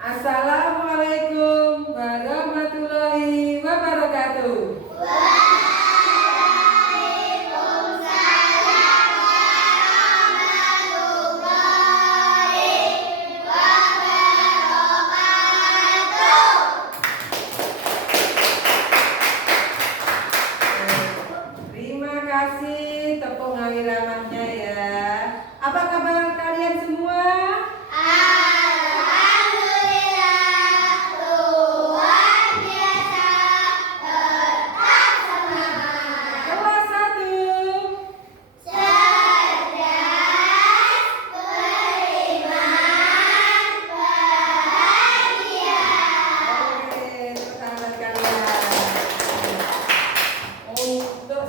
Assalamualaikum warahmatullahi wabarakatuh. Terima kasih tepung hari ramahnya ya. Apa kabar kalian semua?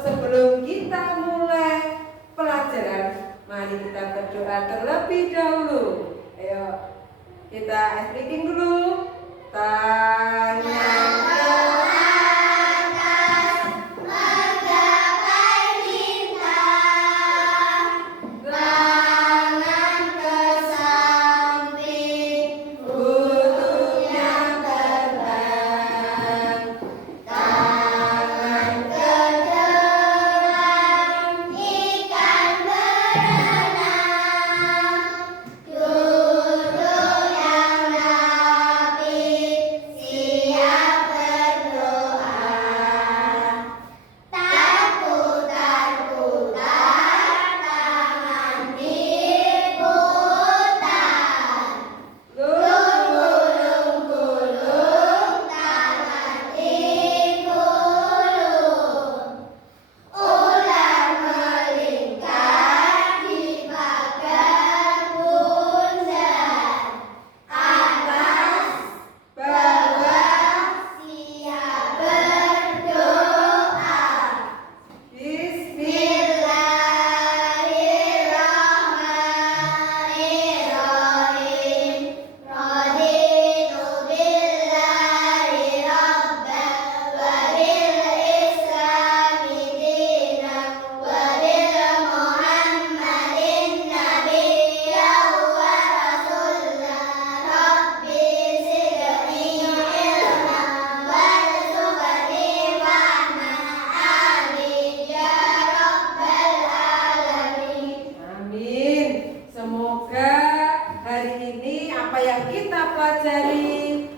Sebelum kita mulai pelajaran, mari kita berdoa terlebih dahulu. Ayo, kita speaking dulu. Tanya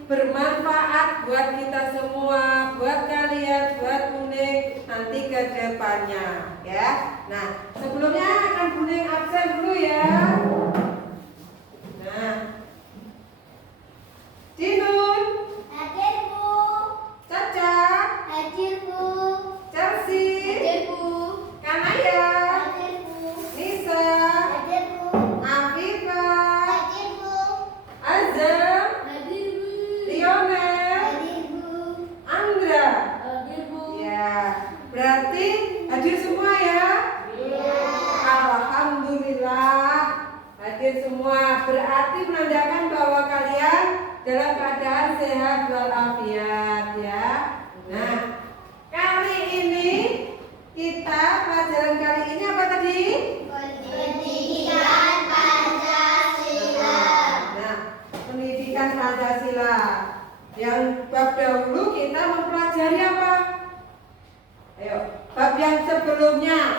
bermanfaat buat kita semua, buat kalian, buat Buning nanti ke depannya ya. Nah, sebelumnya akan Buning absen dulu ya. Nah, Jinun hadir Bu. Caca Hadir Bu. Chelsea Hadir Bu. Kanaya Hadir Bu. Nisa Hadir Bu. Afifah Hadir Bu. Azam Hadir Bu. Lionel Hadir Bu. Andra. Hadir Bu. Ya, berarti hadir semua ya? Iya. Alhamdulillah hadir semua. Berarti menandakan bahwa kalian dalam keadaan sehat walafiat ya. Nah, kali ini kita pelajaran kali ini apa tadi? Pendidikan Pancasila. Nah, pendidikan Pancasila. Yang bab dahulu kita mempelajari apa? Ayo, bab yang sebelumnya,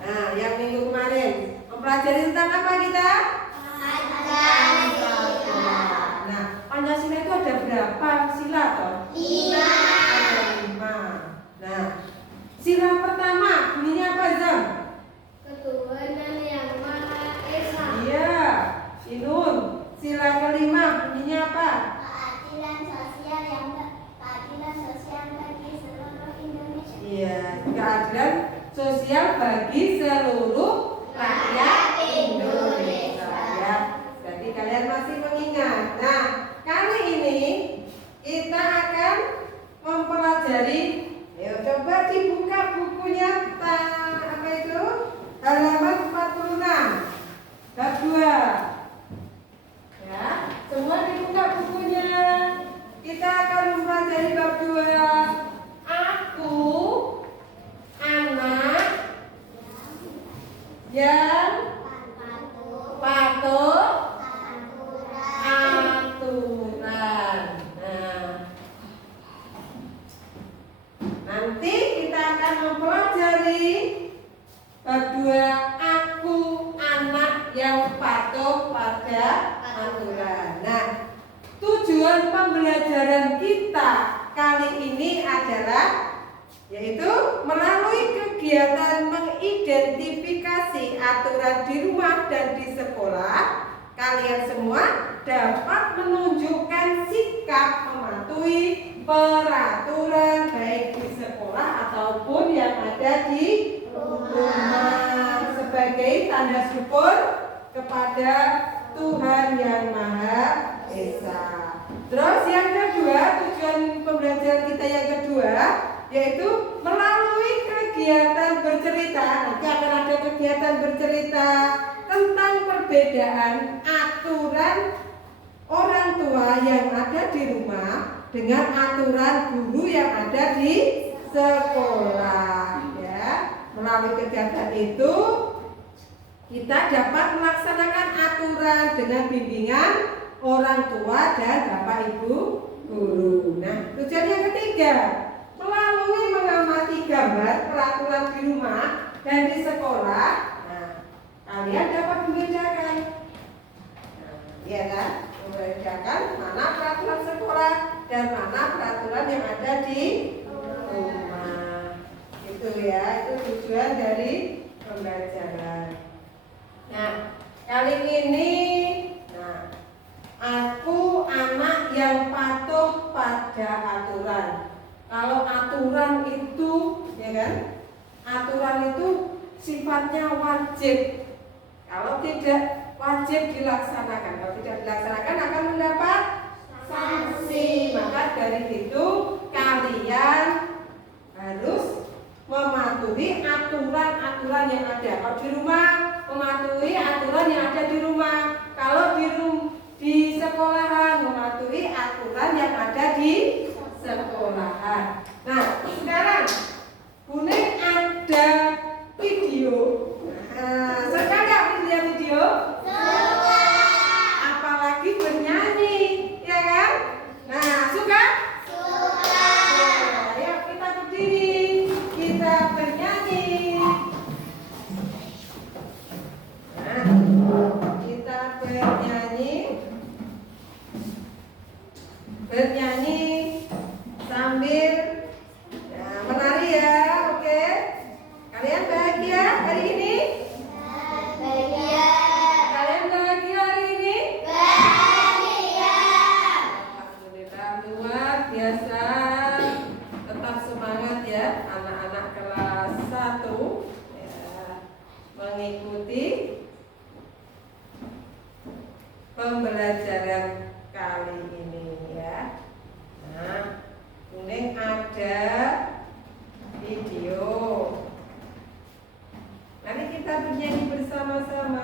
nah yang minggu kemarin mempelajari tentang apa kita? Pancasila. Nah, Pancasila itu ada berapa sila toh? 5. Ada 5. Nah, sila pertama bunyinya apa Zam? Ketuhanan yang Maha Esa. Iya, Inun. Sila kelima bunyinya apa? Keadilan sosial bagi seluruh Indonesia. Iya, keadilan sosial bagi seluruh rakyat Indonesia. yang patuh pada aturan. Nah, tujuan pembelajaran kita kali ini adalah yaitu melalui kegiatan mengidentifikasi aturan di rumah dan di sekolah, kalian semua dapat menunjukkan sikap mematuhi peraturan baik di sekolah ataupun yang ada di rumah sebagai tanda syukur kepada Tuhan yang Maha Esa. Terus yang kedua, tujuan pembelajaran kita yang kedua yaitu melalui kegiatan bercerita. Nanti akan ada kegiatan bercerita tentang perbedaan aturan orang tua yang ada di rumah dengan aturan guru yang ada di sekolah. Ya, melalui kegiatan itu kita dapat melaksanakan aturan dengan bimbingan orang tua dan bapak ibu guru. Nah, tujuan yang ketiga, melalui mengamati gambar peraturan di rumah dan di sekolah, nah, kalian dapat membedakan, ya kan? Membedakan mana peraturan sekolah dan mana peraturan yang ada di rumah. Itu ya, itu tujuan dari pembelajaran. Nah, kali ini, nah, aku anak yang patuh pada aturan. Kalau aturan itu, ya kan? Aturan itu sifatnya wajib. Kalau tidak wajib dilaksanakan, kalau tidak dilaksanakan akan mendapat sanksi. Maka dari itu kalian harus mematuhi aturan-aturan yang ada. Kalau di rumah mematuhi aturan yang ada di rumah. Kalau di sekolahan mematuhi aturan yang ada di sekolahan. Nah, sekarang Kuning ada video. Nah, suka nggak lihat video? Suka. Apalagi bernyanyi, ya kan? Nah, suka? Suka. Nah, ayo kita berdiri, kita bernyanyi. Nah, kita bernyanyi sambil menari ya, oke? Kalian bahagia hari ini? Bahagia. Kalian bahagia hari ini? Bahagia. Alhamdulillah, luar biasa. Tetap semangat ya, anak-anak kelas 1 ya, mengikuti pembelajaran kali ini ya. Nah, Kuning ada video. Mari kita bernyanyi bersama-sama.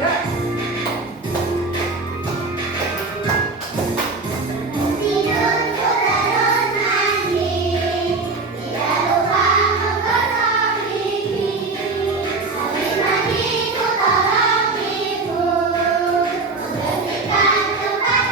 Ya. Tempat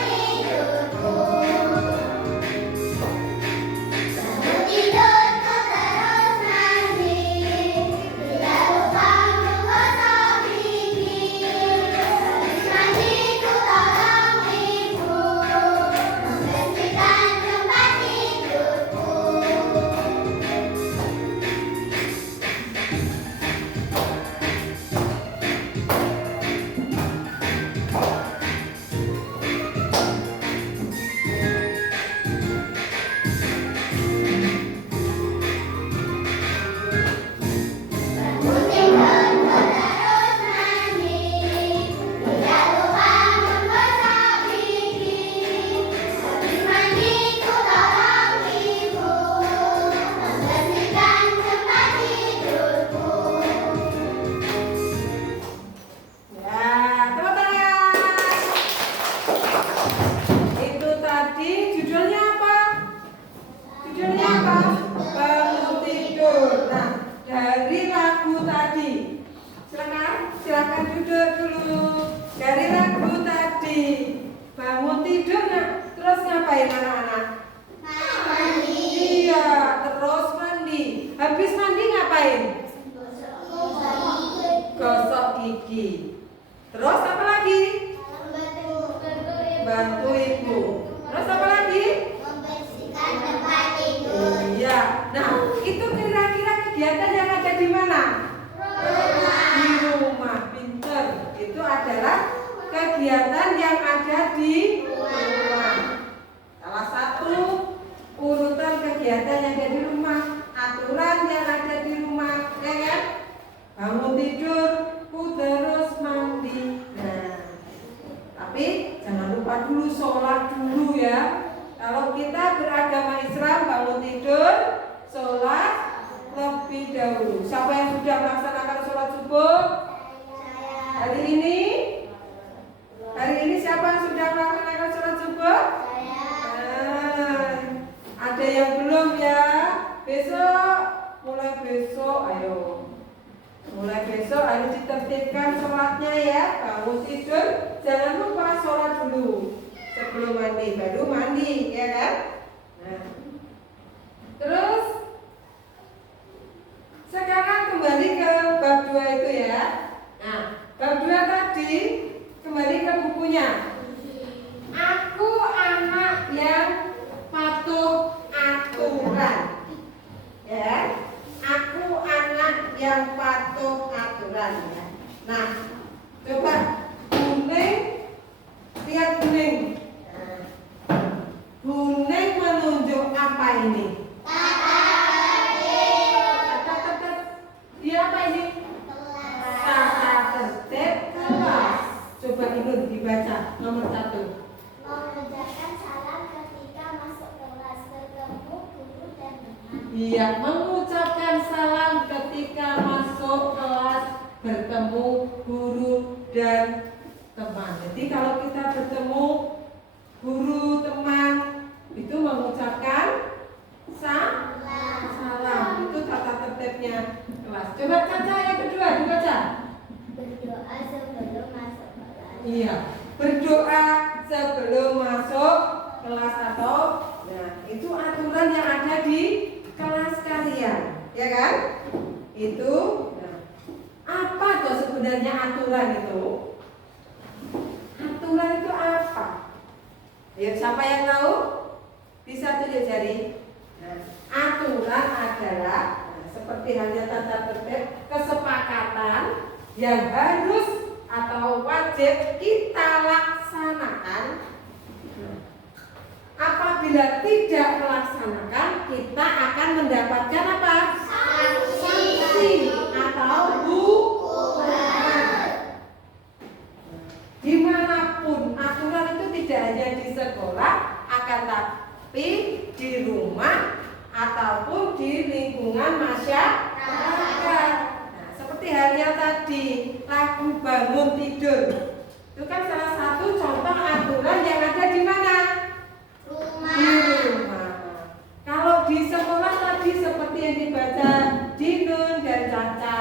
Terus apa lagi? Bantu ibu. Terus apa lagi? Membersihkan tempat tidur. Iya. Nah, itu kira-kira kegiatan yang ada di mana? Di rumah. Pinter. Itu adalah kegiatan yang ada di rumah. Salah satu urutan kegiatan yang ada di rumah, aturan yang ada di rumah, ya kan? Bangun tidur, terus mandi. Nah, tapi jangan lupa dulu sholat dulu ya. Kalau kita beragama Islam, bangun tidur, sholat lebih dahulu. Siapa yang sudah melaksanakan sholat subuh? Hari ini? Hari ini siapa yang sudah melaksanakan sholat subuh? Ada yang belum ya? Besok, mulai besok, ayo. Mulai besok harus ditertibkan sholatnya ya. Bangun tidur, jangan lupa sholat dulu sebelum mandi, baru mandi, ya kan? Nah, terus sekarang kembali ke bab 2 itu ya. Nah, bab 2 tadi kembali ke bukunya. Aku anak yang patuh aturan, ya. Aku anak yang patuh aturan ya. Nah, coba kuning, lihat kuning. Nah, kuning menunjuk apa ini? Tata tertib. Dia apa ini? Tata tertib kelas. Coba Inun dibaca nomor 1. Mengucapkan salam ketika masuk kelas, bertemu guru dan teman. Iya, mengucapkan salam ketika masuk kelas, bertemu guru dan teman. Jadi kalau kita bertemu guru, teman, itu mengucapkan salam. Itu tata tertibnya kelas. Coba Caca yang kedua dibaca. Berdoa sebelum masuk kelas. Iya, berdoa sebelum masuk kelas atau nah, itu aturan yang ada di kelas kalian, ya kan? Itu nah, apa tuh sebenarnya aturan itu? Aturan itu apa? Ayo, siapa yang tahu? Bisa tunjuk jari. Nah, aturan adalah nah, seperti halnya tata tertib, kesepakatan yang harus atau wajib kita laksanakan. Apabila tidak melaksanakan, kita akan mendapatkan apa? Sanksi atau hukuman. Dimanapun aturan itu tidak hanya di sekolah, akan tapi di rumah ataupun di lingkungan masyarakat. Nah, seperti halnya tadi lagu bangun tidur, itu kan salah satu contoh aturan yang ada di mana? Di rumah. Kalau di sekolah tadi seperti yang dibaca Dinun dan Caca,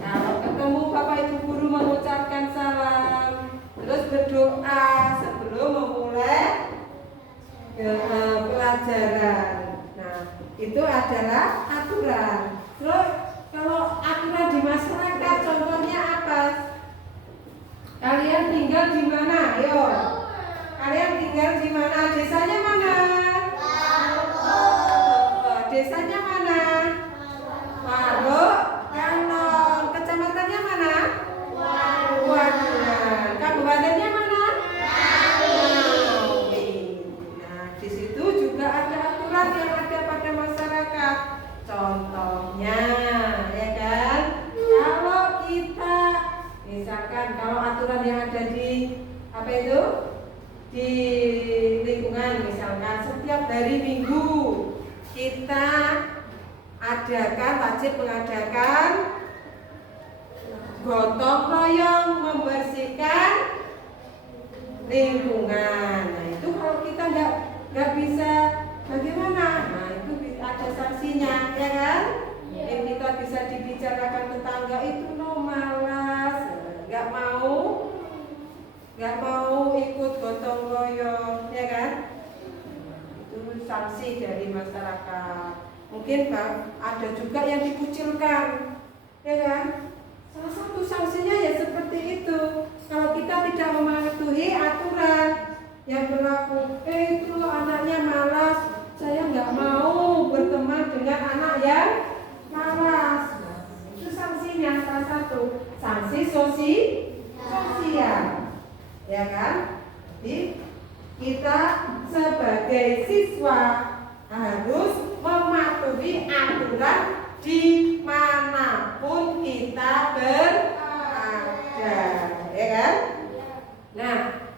kalau ketemu Bapak Ibu guru mengucapkan salam, terus berdoa sebelum memulai pelajaran. Nah, itu adalah aturan. Terus kalau aturan di masyarakat contohnya apa? Kalian tinggal di mana? Ayo. Kalian tinggal di mana? Desanya mana? Desanya mana? Waruk Kanon. Kecamatannya mana? Waduran. Kabupatennya mana? Nah, di situ juga ada aturan yang ada pada masyarakat. Contohnya, ya kan? Kalau kita, misalkan kalau aturan yang ada di apa itu? Di lingkungan, misalkan setiap hari Minggu kita wajib mengadakan gotong royong membersihkan lingkungan. Nah, itu kalau kita nggak bisa bagaimana? Nah, itu ada sanksinya, ya kan? Yang kita bisa dibicarakan tetangga itu malas, nggak mau ikut gotong royong, ya kan? Itu sanksi dari masyarakat. Mungkin ada juga yang dikucilkan, ya kan? Salah satu sanksinya ya seperti itu. sebagai siswa harus mematuhi aturan dimanapun kita berada, ya kan? Nah,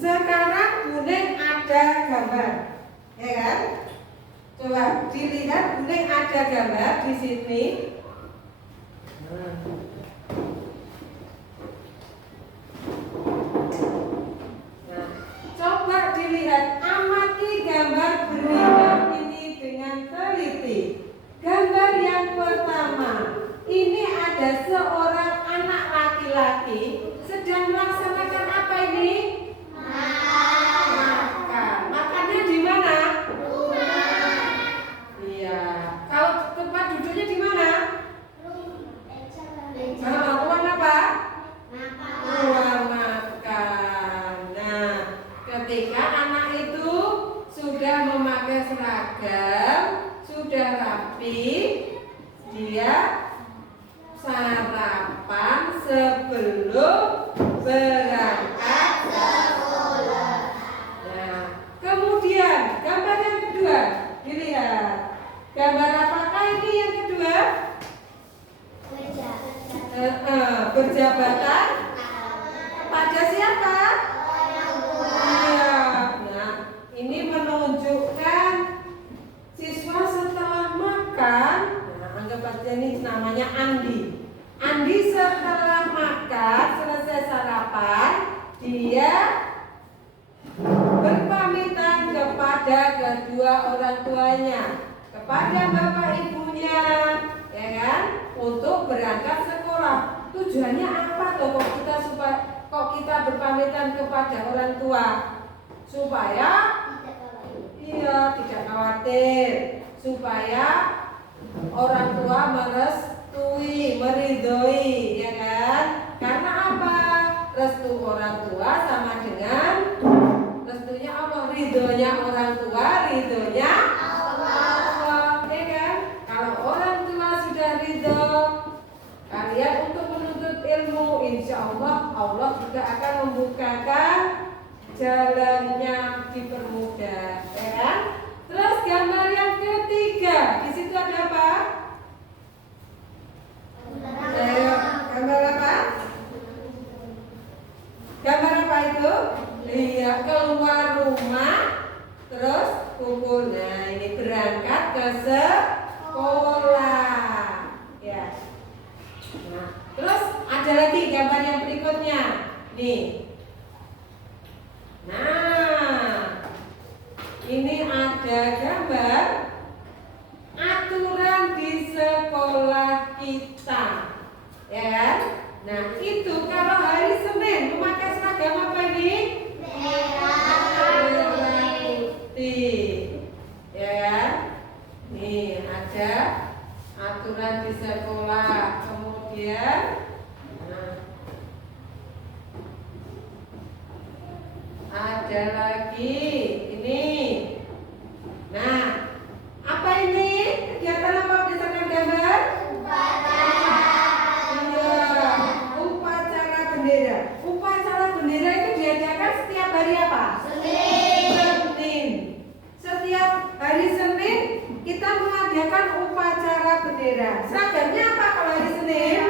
sekarang kuning ada gambar, ya kan? Coba dilihat, kuning ada gambar di sini. Nah, coba dilihat, amati gambar berlian ini dengan teliti. Gambar yang pertama, ini ada seorang anak laki-laki sedang melaksanakan apa ini? Makan. Makannya di mana? Iya. Kalau tempat duduknya di mana? Ruang apa? Ruang makan. Nah, ketika anak itu sudah memakai seragam, sudah rapi, dia sarapan sebelum berangkat sekolah. Nah, kemudian gambar yang kedua, dilihat. Gambar apakah ini yang kedua? Berjabatan pada siapa? Iya. Nah, ini menunjukkan siswa setelah makan. Nah, anggap aja ini namanya Andi. Andi setelah makan, selesai sarapan, dia berpamitan kepada kedua orang tuanya, kepada bapak ibunya, ya kan, untuk berangkat sekolah. Tujuannya apa tuh kok kita berpamitan kepada orang tua? Supaya tidak khawatir, supaya orang tua merestui, meridhoi, ya kan? Karena apa? Restu orang tua sama dengan restunya Allah, ridhonya orang tua, ridhonya Allah, ya kan? Kalau orang tua sudah ridho kalian untuk menuntut ilmu, insya Allah Allah juga akan membukakan jalannya, dipermudah, ya kan? Terus gambar yang ketiga, di situ ada apa? Gambar apa? Gambar apa itu? Iya, keluar rumah, terus kumpul. Nah, ini berangkat ke sekolah, ya. Nah, terus ada lagi gambar yang berikutnya, nih. Nah, ini ada gambar aturan di sekolah kita, ya kan? Nah, itu kalau hari Senin memakai seragam apa ini? Merah putih, ya kan? Nih ada aturan di sekolah. Kemudian ada lagi ini. Nah, apa ini? Kegiatan apa berdasarkan gambar? Iya, upacara bendera. Upacara bendera itu diadakan setiap hari apa? Senin. Setiap hari Senin kita mengadakan upacara bendera. Seragamnya apa kalau hari Senin?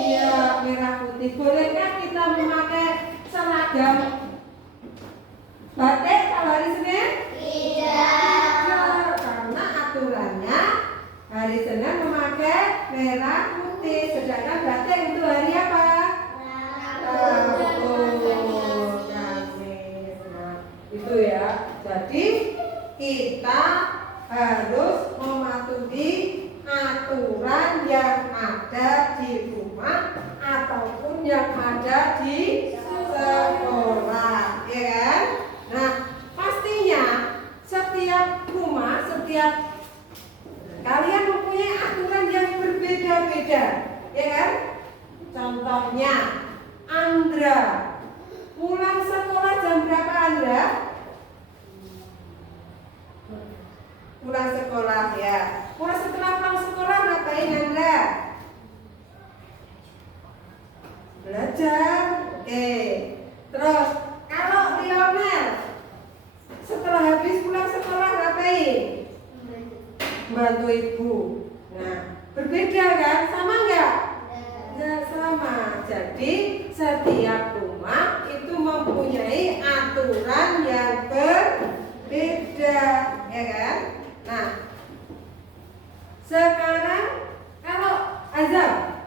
Iya, merah putih. Bolehkah kita memakai seragam batik kalau hari Senin? Tidak, karena aturannya hari Senin memakai merah putih, sedangkan batik itu hari apa? Kamis. Nah, itu ya. Jadi kita harus mematuhi aturan yang ada di rumah ataupun yang ada di sekolah, ya kan? Nah, pastinya setiap rumah, setiap kalian mempunyai aturan yang berbeda-beda, ya kan? Contohnya, Andra pulang sekolah jam berapa, Andra? Pulang sekolah, ya. Setelah pulang sekolah ngapain, Andra? Belajar. Oke. Terus kalau Lionel membantu ibu. Nah, berbeda kan? Sama nggak? Nggak sama. Jadi setiap rumah itu mempunyai aturan yang berbeda, ya kan? Nah, sekarang kalau azan,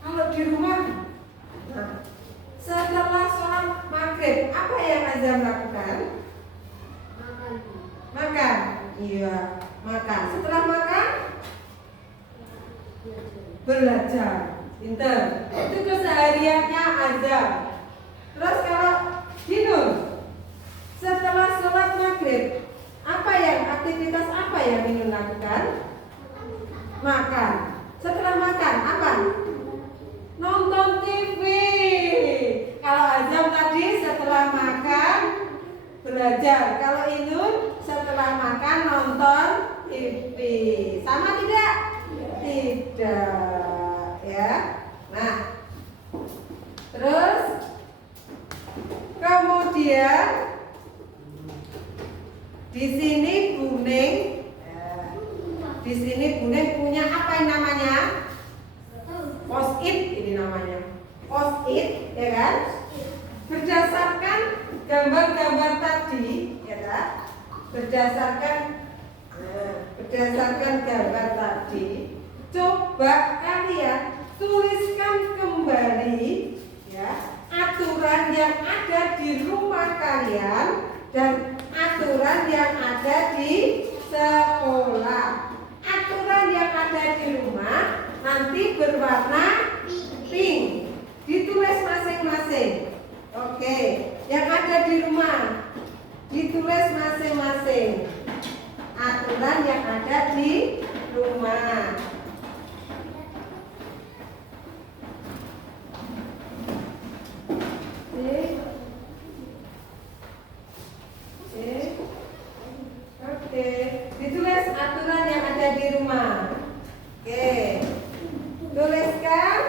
kalau di rumah, nah, setelah sholat maghrib, apa yang azan lakukan? Makan. Iya, makan. Setelah makan, belajar. Pinter. Itu kesehariannya azan. Terus kalau Dinur, setelah sholat maghrib, aktivitas apa yang Dinur lakukan? Makan. Setelah makan apa? Nonton TV. Kalau azam tadi setelah makan belajar. Kalau Inun setelah makan nonton TV. Sama tidak? Tidak, ya. Nah, terus kemudian di sini Buning, di sini Buning punya apa yang namanya? Post-it ini namanya. Post-it, ya kan? Berdasarkan gambar-gambar tadi, ya kan? Berdasarkan gambar tadi, coba kalian tuliskan kembali ya aturan yang ada di rumah kalian dan aturan yang ada di sekolah. Aturan yang ada di rumah nanti berwarna pink, ditulis masing-masing. Oke, yang ada di rumah ditulis masing-masing. Aturan yang ada di rumah. Oke, ditulis aturan yang ada di rumah. Oke, tuliskan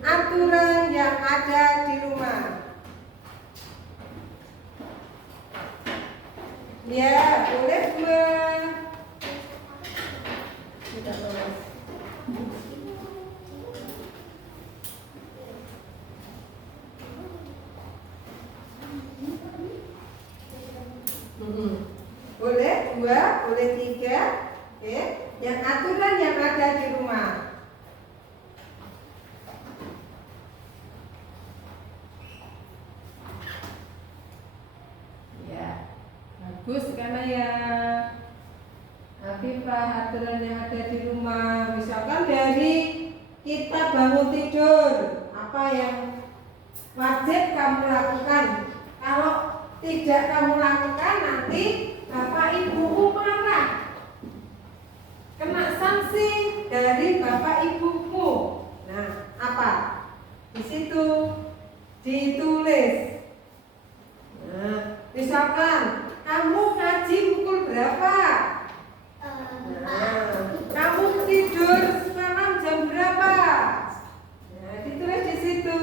aturan yang ada di rumah. Ya, boleh dua. Tidak tulis. Boleh dua, boleh tiga. Oke, yang aturan yang ada di rumah. Ya, bagus karena ya Afifah, aturan yang ada di rumah. Misalkan dari kita bangun tidur, apa yang wajib kamu lakukan? Kalau tidak kamu lakukan, nanti bapak ibumu marah, kena sanksi dari bapak ibumu. Nah, apa? Di situ ditulis. Nah, misalkan kamu ngaji pukul berapa? Nah, kamu tidur semalam jam berapa? Nah, ditulis di situ.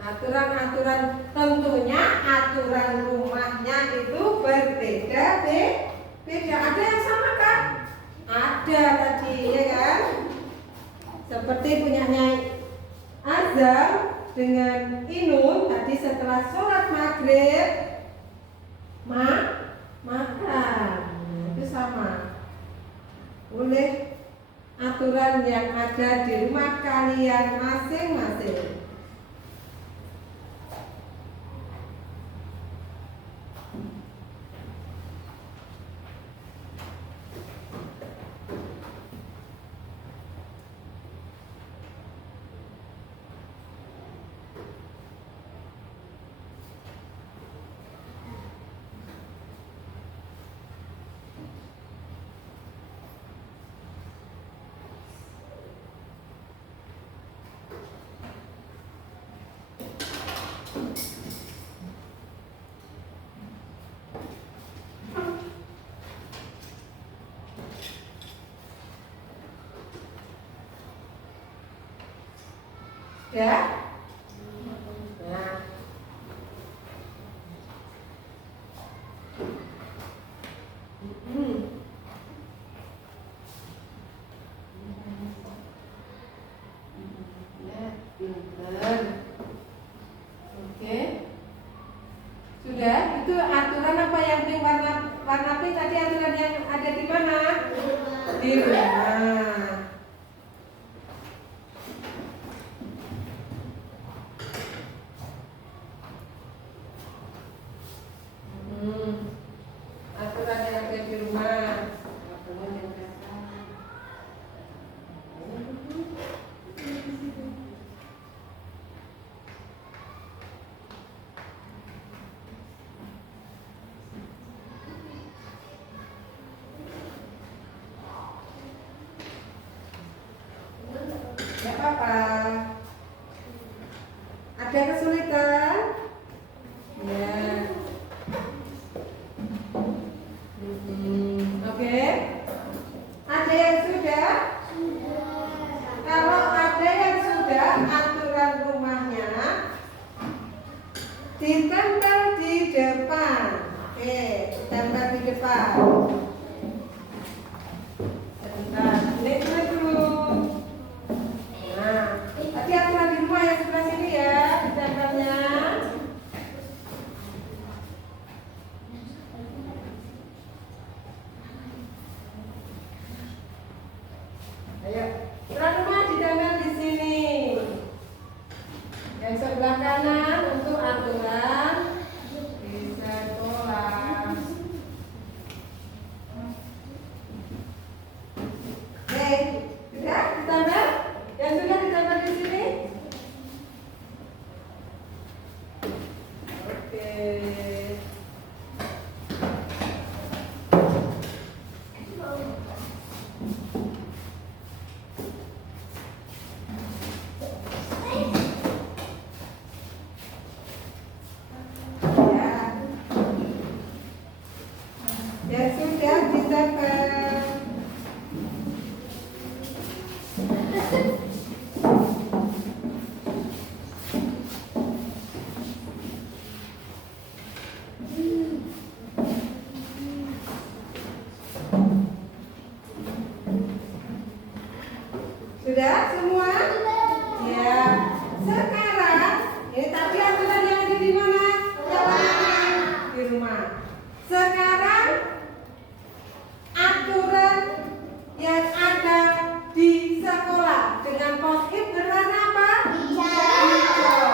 Aturan-aturan tentunya aturan rumahnya itu berbeda. Ada yang sama kan? Ada tadi, ya kan? Seperti punyanya Azam dengan Inun tadi setelah sholat maghrib makan. Itu sama. Boleh aturan yang ada di rumah kalian masing-masing. Ya. Nah. Tidak apa-apa. Ada kesulitan? Ya. Oke. Ada yang sudah? Kalau ada yang sudah, aturan rumahnya ditempel di depan. Oke, ditempel di depan. Sebentar, ini dulu. Nah, tadi aturan di rumah yang sebelah sini ya, ditempelnya. Ayo, aturan rumah ditempel di sini. Yang sebelah kanan untuk aturan di sekolah. Oke, sudah ditempel? Yang sudah ditempel di sini? Oke. Ya. Yang sudah ditempel. Sudah semua? Ya. Sekarang ini tadi aturan yang ada di mana? Di rumah. Sekarang aturan yang ada di sekolah dengan post-it berwarna apa? Hijau.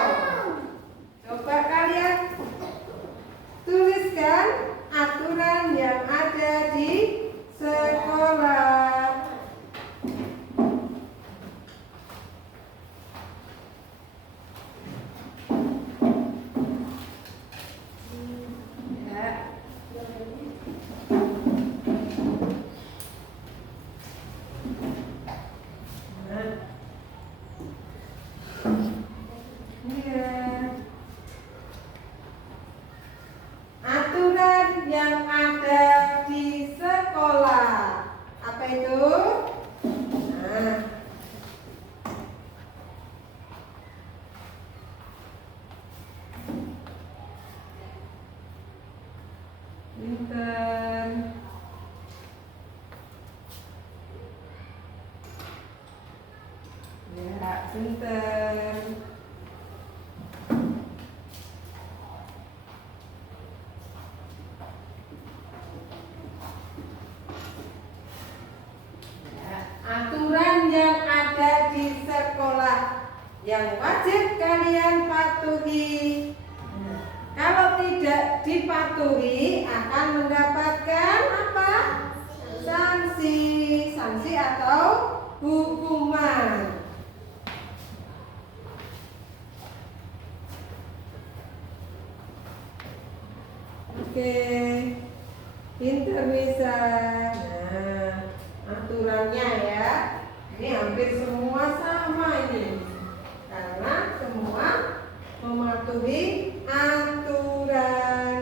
Coba kalian tuliskan aturan yang ada di sekolah. Ya. Nah. Iya. Aturan yang ada di sekolah. Apa itu? Nah. Pinter. Ya, pinter. Ya, aturan yang ada di sekolah yang wajib kalian patuhi. Kalau tidak dipatuhi akan mendapatkan apa? Sanksi atau hukuman. Oke, pinter bisa. Nah, aturannya ya, ini hampir semua sama ini, karena semua mematuhi aturan.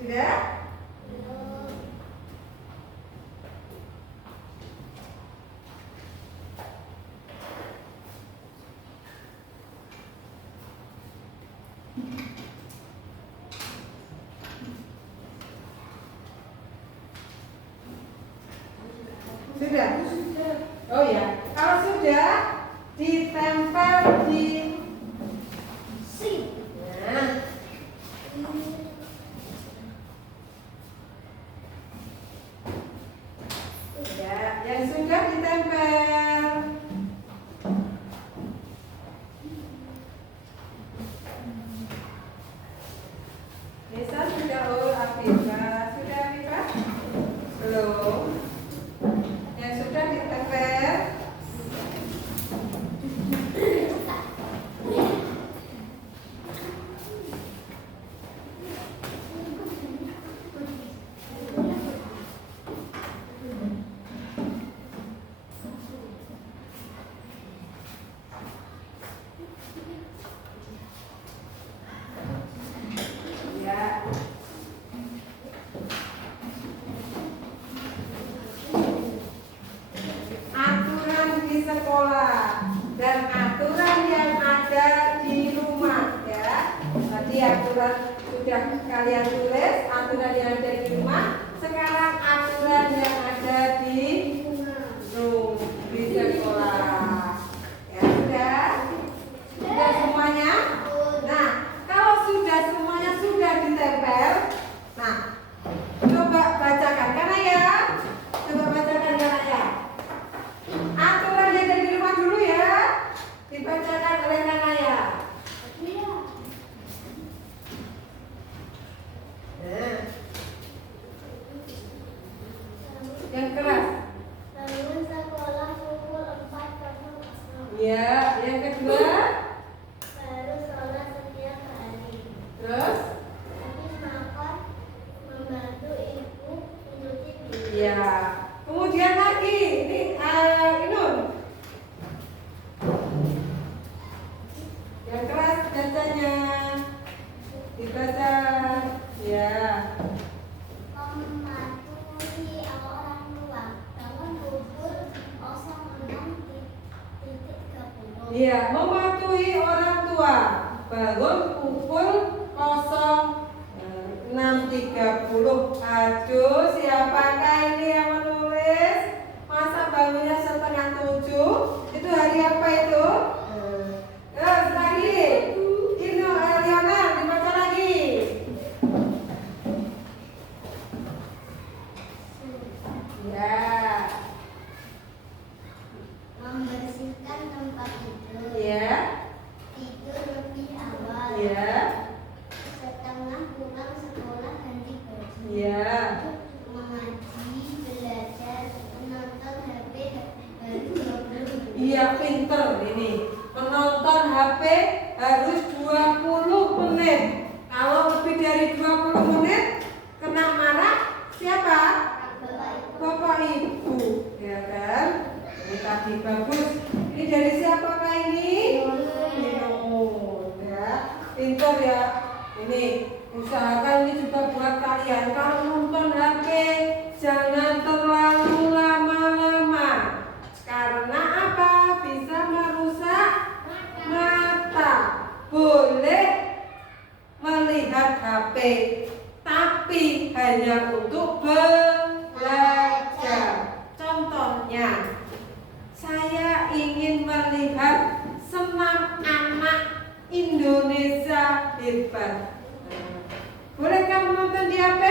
Sudah? Sudah? Oh ya, kalau sudah ditempel di sini. Nah. Ya, yang sudah ditempel. Nisa sudah Afifah. Sudah Afifah? Belum. Yang sudah ditempel. sudah kalian tulis aturan yang ada di rumah. Sekarang aturan yang ada di sekolah. Ya sudah? Sudah semuanya? Nah, kalau sudah semuanya sudah ditempel, nah, coba bacakan karena ya. Coba bacakan karena ya. Aturan yang ada di rumah dulu ya. Dibacakan oleh Kanaya. Nah. Yang keras. Bangun sekolah pukul 4.00. Ya, yang kedua. Baru sholat setiap hari. Terus? Habis makan, membantu ibu mencuci piring. Ya. Kemudian lagi, ini Inun. Yang keras bacanya. Dibaca. Ya. Mematuhi orang tua. Bangun pukul 06.30. Iya, mematuhi orang tua. Bangun pukul 06.30. Aduh, siapakah ini yang menulis? Masa bangunnya setengah 7? Itu hari apa itu? Terus lagi. Ino, Eliana, dibaca lagi. Ya. Membersihkan tempat tidur. Ya. Tidur lebih awal. Ya. Setengah pulang sekolah ganti baju. Ya. Mengaji, belajar, menonton HP baru 20 menit. Iya, pinter ini. Menonton HP harus 20 menit. Kalau lebih dari 20 menit kena marah siapa? Bapak Ibu, ya kan? Ini tadi bagus. Ini dari siapakah ini? Minum, ya. Pinter ya. Ini usahakan ini juga buat kalian. Kalau nonton HP jangan terlalu lama-lama. Karena apa? Bisa merusak mata. Boleh melihat HP, tapi hanya untuk belajar. Contohnya, saya ingin melihat senam anak Indonesia hebat. Bolehkah menonton di HP?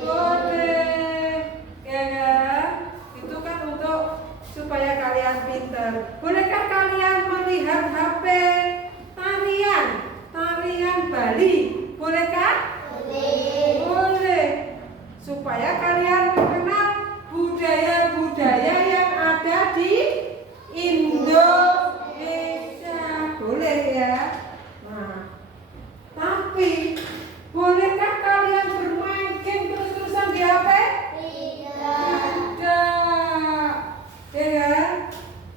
Boleh, ya kan? Itu kan untuk supaya kalian pintar. Bolehkah kalian melihat HP tarian Bali? Bolehkah? Boleh. Supaya kalian mengenal budaya-budaya yang ada di Indonesia. Boleh ya? Nah, tapi bolehkah kalian bermain game terus-terusan di HP? Tidak. Ya kan?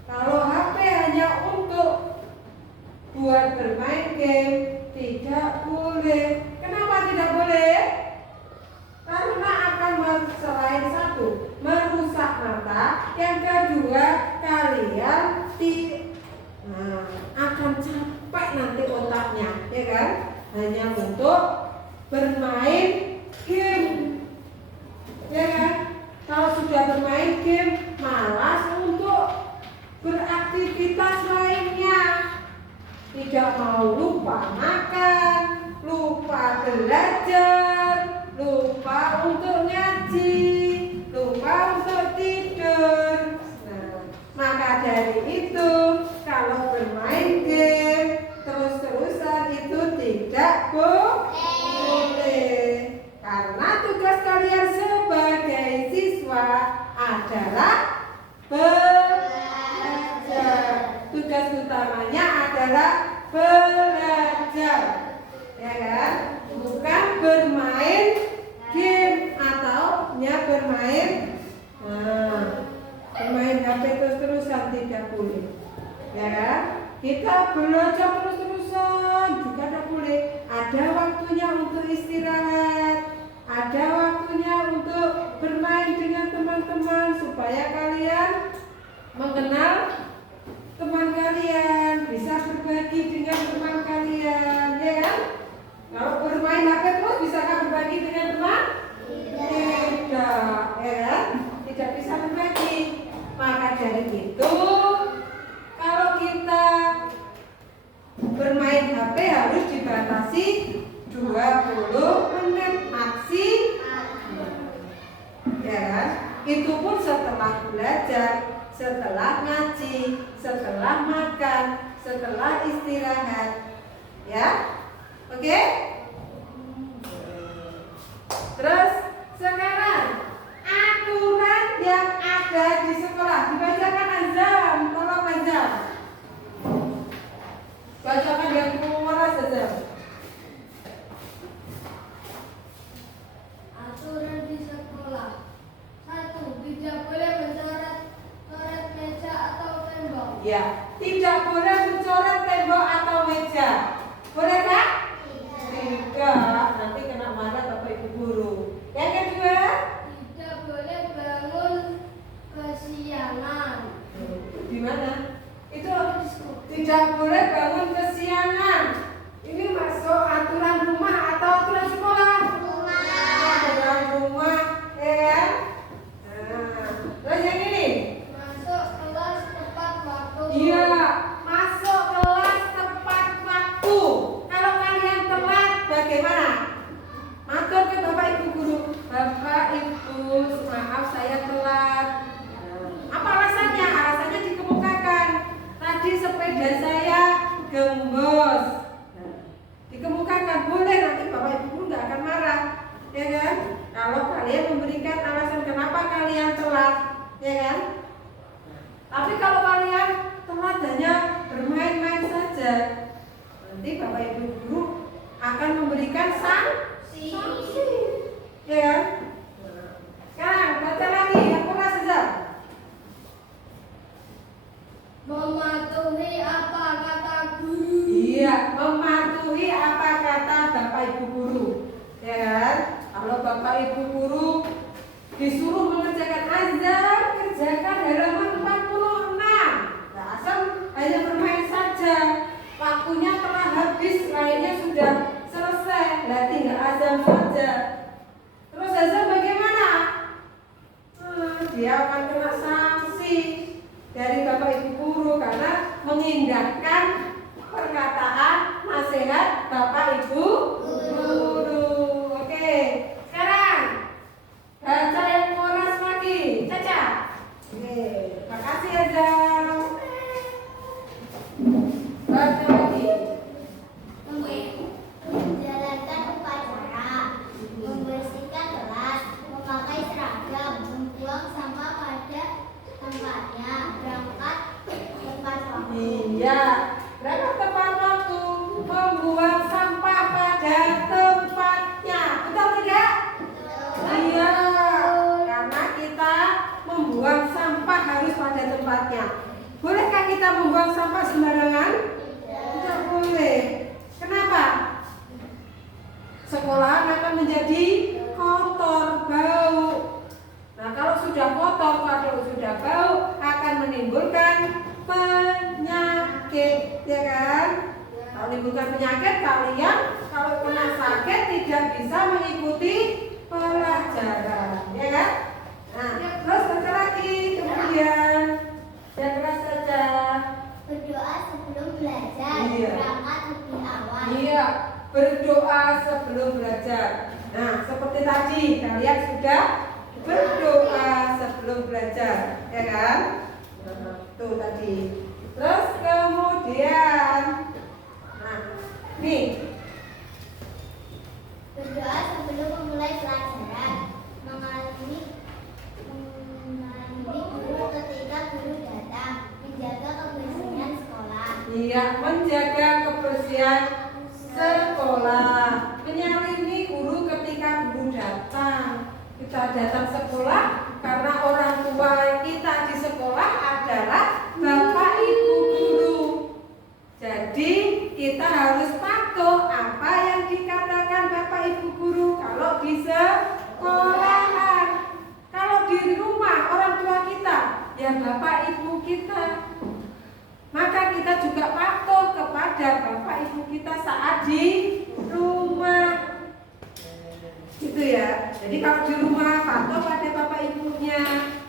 Kalau HP hanya untuk buat bermain game, tidak boleh. Kenapa tidak boleh? Karena akan selain satu merusak mata, yang kedua kalian akan capek nanti otaknya, ya kan? Hanya untuk bermain game, ya kan? Kalau sudah bermain game, malas untuk beraktivitas lainnya. Tidak mau, lupa makan, lupa belajar, lupa untuk ngaji, lupa untuk tidur. Nah, maka dari itu kalau bermain game terus-terusan itu tidak boleh. Karena tugas kalian sebagai siswa adalah belajar. Tugas utamanya adalah belajar, ya kan? Bukan bermain game atau bermain HP terus-terusan, tidak boleh, ya kan? Kita belajar terus-terusan juga tidak boleh. Ada waktunya untuk istirahat, ada waktunya untuk bermain dengan teman-teman supaya kalian mengenal teman kalian, bisa berbagi dengan teman kalian, ya kan? Kalau bermain HP terus bisakah berbagi dengan teman? Tidak, ya kan? Tidak bisa berbagi. Maka dari itu, kalau kita bermain HP harus dibatasi 20 menit maksimal. Ya kan? Itu pun setelah belajar, setelah ngaji, setelah makan, setelah istirahat. Ya? Oke? Terus sekarang aturan yang ada di sekolah dibacakan Azam, tolong Azam. Bacakan yang keras Azam. Aturan di sekolah. 1. Tidak boleh mencoret meja atau tembok. Ya, tidak boleh mencoret tembok atau meja. Boleh kan? Tidak. Nanti kena marah Bapak Ibu guru. Yang kedua, Tidak boleh bangun kesiangan. di mana? Itu tidak boleh bangun kesiangan. Ini masuk aturan rumah atau aturan sekolah? Aturan rumah, ya kan? Nah, terus yang ini? Masuk kelas tepat waktu. Iya, masuk kelas tepat waktu. Kalau kalian telat, bagaimana? Matur ke Bapak Ibu guru. Bapak Ibu, maaf saya telat. Apa alasannya? Alasannya dikemukakan. Tadi sepeda saya gembos. Dikemukakan, boleh, nanti Bapak Ibu guru nggak akan marah, ya kan? Kalau kalian memberikan alasan kenapa kalian telat, ya kan? Tapi kalau kalian telat hanya bermain-main saja, nanti Bapak Ibu guru akan memberikan sanksi, ya kan? Sekarang baca lagi yang keras saja. Mematuhi apa kata guru. Iya, mematuhi apa kata Bapak Ibu guru, ya kan? Kalau Bapak Ibu guru disuruh mengerjakan azan, kerjakan halaman 46. Nah, asal hanya bermain saja. Waktunya telah habis, lainnya sudah selesai. Nah, tinggal azan saja. Terus azan bagaimana? Dia akan kena sanksi dari Bapak Ibu guru karena mengindahkan perkataan nasihat Bapak Ibu guru. Oke, sekarang baca yang keras lagi, Caca. Oke, makasih Azam. Baca lagi. Menjalankan upacara, membersihkan kelas, memakai seragam, membuang sampah pada tempatnya, berangkat tepat waktu. Iya, berapa tepat waktu membuang sampah pada tempatnya, betul tidak? Iya, karena kita membuang sampah harus pada tempatnya. Bolehkah kita membuang sampah sembarangan? Tidak boleh. Kenapa? Sekolahan akan menjadi kotor, bau. Nah, kalau sudah kotor, kalau sudah bau, akan menimbulkan penyakit, ya kan? Kalau menimbulkan penyakit, kalian kalau kena sakit tidak bisa mengikuti pelajaran, ya kan? Nah, terus baca lagi, kemudian yang keras saja. Berdoa sebelum belajar, Iya. berangkat lebih awal. Iya, berdoa sebelum belajar. Nah, seperti tadi kalian sudah berdoa sebelum belajar, ya kan? Nah, tuh tadi. Terus kemudian, nah, nih, Berdoa sebelum memulai pelajaran, mengalami guru ketika guru datang, menjaga kebersihan sekolah. iya, menjaga kebersihan sekolah, menyalimi guru ketika guru datang. Kita datang sekolah karena orang tua kita di sekolah adalah Bapak Ibu guru. Jadi kita harus patuh apa yang dikatakan Bapak Ibu guru kalau di sekolahan. Kalau di rumah orang tua kita ya Bapak Ibu kita. Maka kita juga patuh kepada Bapak Ibu kita saat di rumah. Gitu ya. Jadi kalau di rumah patuh pada bapak ibunya,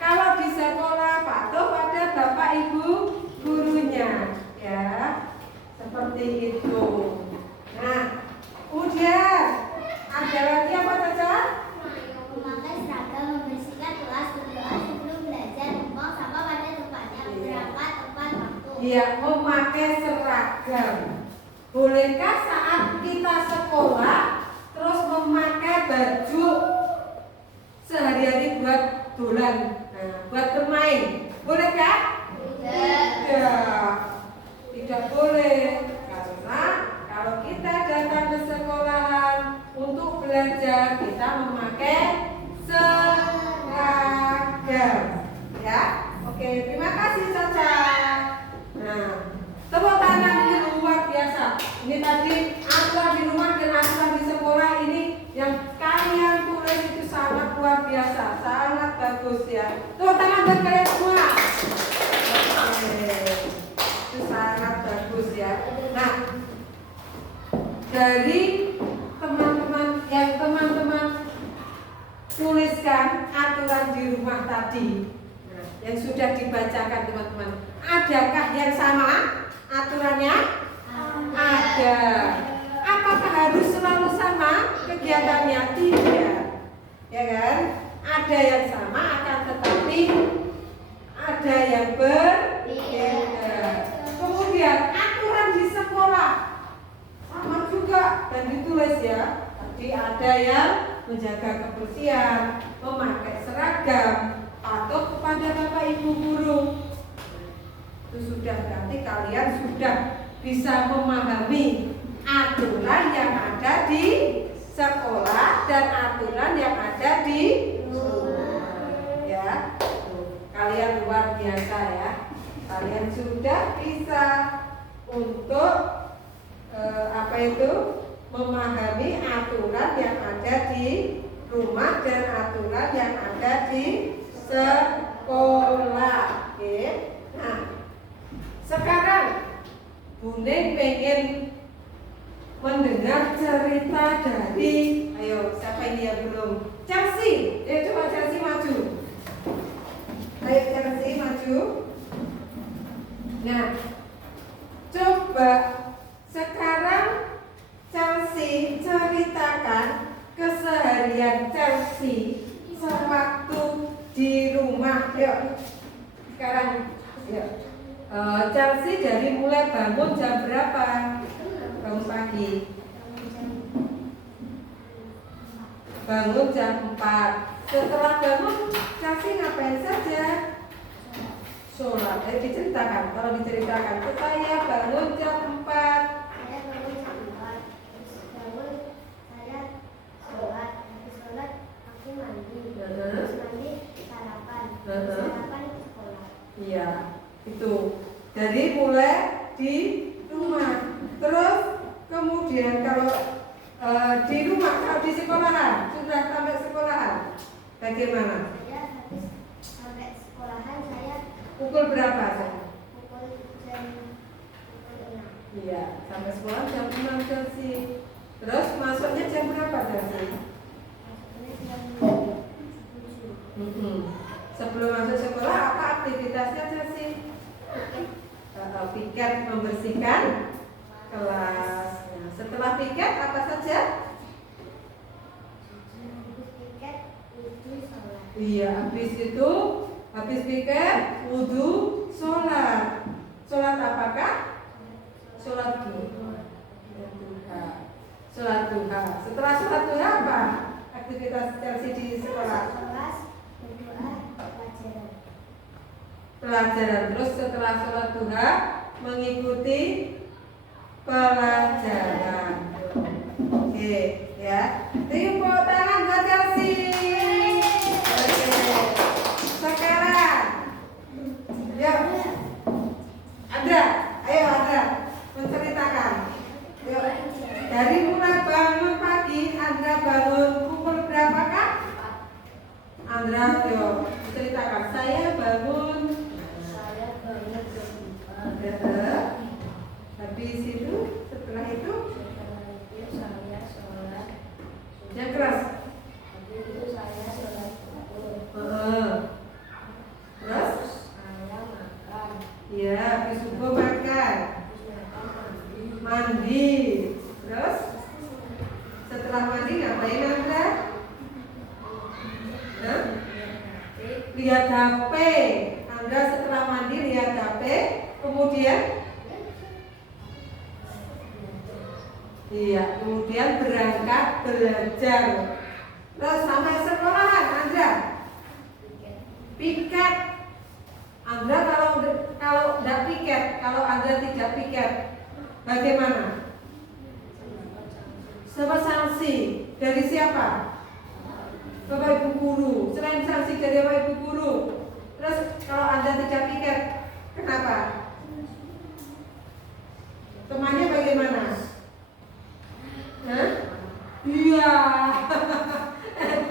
kalau di sekolah patuh pada bapak ibu gurunya, ya. Seperti itu. Nah, kemudian ada lagi apa saja? Memakai seragam, membersihkan kelas, berdoa sebelum belajar, membuang sampah pada tempatnya, berangkat tepat waktu. Iya, memakai seragam. Bolehkah saat kita sekolah terus memakai baju sehari-hari buat dolan, buat bermain? Bolehkah? Tidak. Tidak boleh. Karena kalau kita datang ke sekolahan untuk belajar, kita memakai seragam. Ya, oke. Terima kasih Caca. Nah, tepuk tangan ini luar biasa. Ini tadi aturan di rumah dan aturan di sekolah ini yang kalian tulis itu sangat luar biasa, sangat bagus ya. Tepuk tangan buat kalian semua. Oke, itu sangat bagus ya. Nah, dari teman-teman yang teman-teman tuliskan aturan di rumah tadi, nah, yang sudah dibacakan teman-teman, adakah yang sama aturannya? Ada. Apakah harus selalu sama kegiatannya? Tidak, ya kan? Ada yang sama, akan tetapi ada yang berbeda. Kemudian aturan di sekolah sama juga dan ditulis ya. Tadi ada yang menjaga kebersihan, memakai seragam, patuh kepada bapak ibu guru. Itu sudah, berarti kalian sudah bisa memahami aturan yang ada di sekolah dan aturan yang ada di rumah. Ya, kalian luar biasa ya. Kalian sudah bisa untuk memahami aturan yang ada di rumah dan aturan yang ada di sekolah. Oke. Nah, sekarang Bune pengen mendengar cerita dari, ayo siapa ini yang belum? Chelsea, coba Chelsea maju. Ayo Chelsea maju. Nah, coba sekarang Chelsea ceritakan keseharian Chelsea sewaktu di rumah. Yuk, sekarang yuk. Chelsea dari mulai bangun jam berapa? Bangun pagi. Bangun jam 4. Setelah bangun, Chelsea ngapain saja? Sholat. Diceritakan. Kalau diceritakan, saya bangun jam 4. Saya bangun jam 4. Bangun, saya sholat. Habis sholat, aku mandi. Habis mandi, sarapan. Sarapan sekolah. Iya, itu. Dari mulai di rumah. Terus kemudian kalau di rumah, kalau di sekolahan, sudah sampai sekolahan, bagaimana? Saya habis sampai sekolahan, saya Pukul berapa? pukul 6. Iya, sampai sekolah jam 6 Chelsea. Terus masuknya jam berapa Chelsea? Masuknya jam 7. Sebelum masuk sekolah apa aktivitasnya Chelsea? Piket, membersihkan kelas. Nah, setelah piket apa saja? Habis piket, wudhu, sholat. Iya, habis piket, wudhu, sholat. Sholat apakah? Sholat duha. Sholat duha. Setelah sholat duha apa? Aktivitas Chelsea di sekolah? Kelas, berdoa, pelajaran. Pelajaran. Terus setelah sholat duha mengikuti pelajaran. Oke, ya. Tepuk tangan buat Chelsea. Oke. Sekarang, yuk. Andra, ayo Andra menceritakan. Yuk. Dari mulai bangun pagi, Andra bangun pukul berapakah? Andra, yuk ceritakan. Saya bangun jam 4. Habis itu, setelah itu saya sholat. yang keras. HP. Andra setelah mandi lihat HP, kemudian kemudian berangkat belajar. Terus sampai sekolahan Andra piket. Andra kalau tidak piket, kalau Andra tidak piket, bagaimana? Sama sanksi dari siapa? Bapak Ibu guru. Selain sanksi dari Bapak Ibu guru, terus kalau Anda tidak piket, kenapa? Temannya bagaimana? Hah? Iya.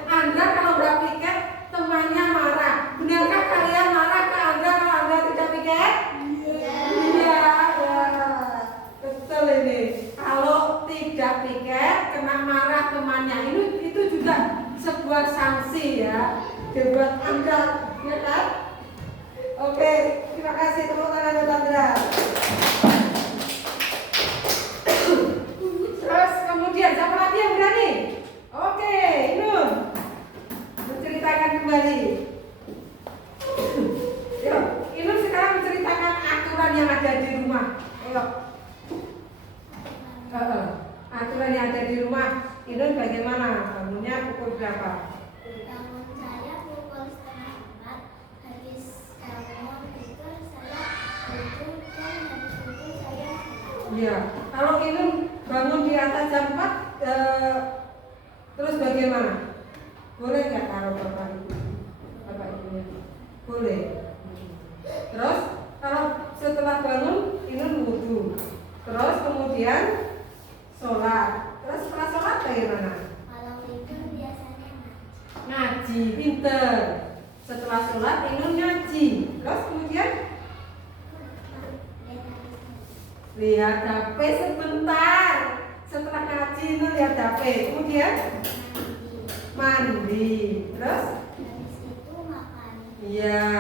Anda kalau nggak piket, temannya marah. Benarkah kalian marah ke Anda kalau Anda tidak piket? Iya. Betul ini. Kalau tidak piket, kena marah temannya. Itu juga sebuah sanksi ya. Buat Anda, ya kan? Oke, terima kasih tepuk tangan buat Andra. Terus kemudian siapa lagi yang berani? Oke, Inun menceritakan kembali. Yuk, Inun sekarang menceritakan aturan yang ada di rumah. Ayo. Aturan yang ada di rumah. Inun bagaimana? Bangunnya pukul berapa? Bangun saya pukul 3:30. Habis bangun tidur saya tidur dan habis itu saya Iya. Kalau Inun bangun di atas jam 4, terus bagaimana? Boleh nggak taruh bapak ibunya? Boleh. Terus kalau setelah bangun Inun wudhu, terus kemudian sholat. Terus setelah sholat bagaimana? kalau tidur biasanya Ngaji, pinter. Setelah sholat Inun ngaji. Terus kemudian lihat HP sebentar. Setelah ngaji Inun lihat HP. Kemudian mandi. Terus? habis itu makan. Iya.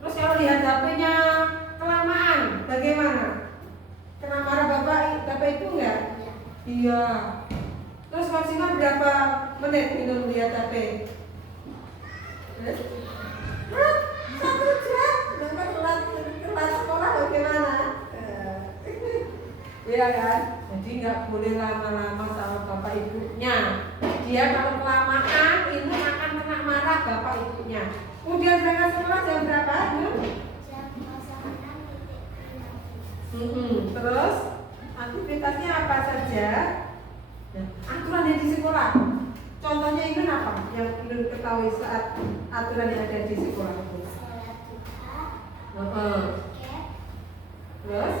Terus kalau lihat HP-nya kelamaan, bagaimana? Kena marah bapak ibu enggak? Iya. Terus maksimal berapa menit Inun lihat HP? 1 jam. Nanti kelas sekolah bagaimana? Iya kan? Jadi nggak boleh lama-lama sama bapak ibunya. Dia kalau kelamaan Inun akan kena marah bapak ibunya. Kemudian berangkat sekolah jam berapa? Jam 06.00. Terus aktivitasnya apa saja? Nah, aturan yang di sekolah. Contohnya Inun apa? Yang Inun ketahui saat aturan yang ada di sekolah itu. Sholat duha, tiket, Terus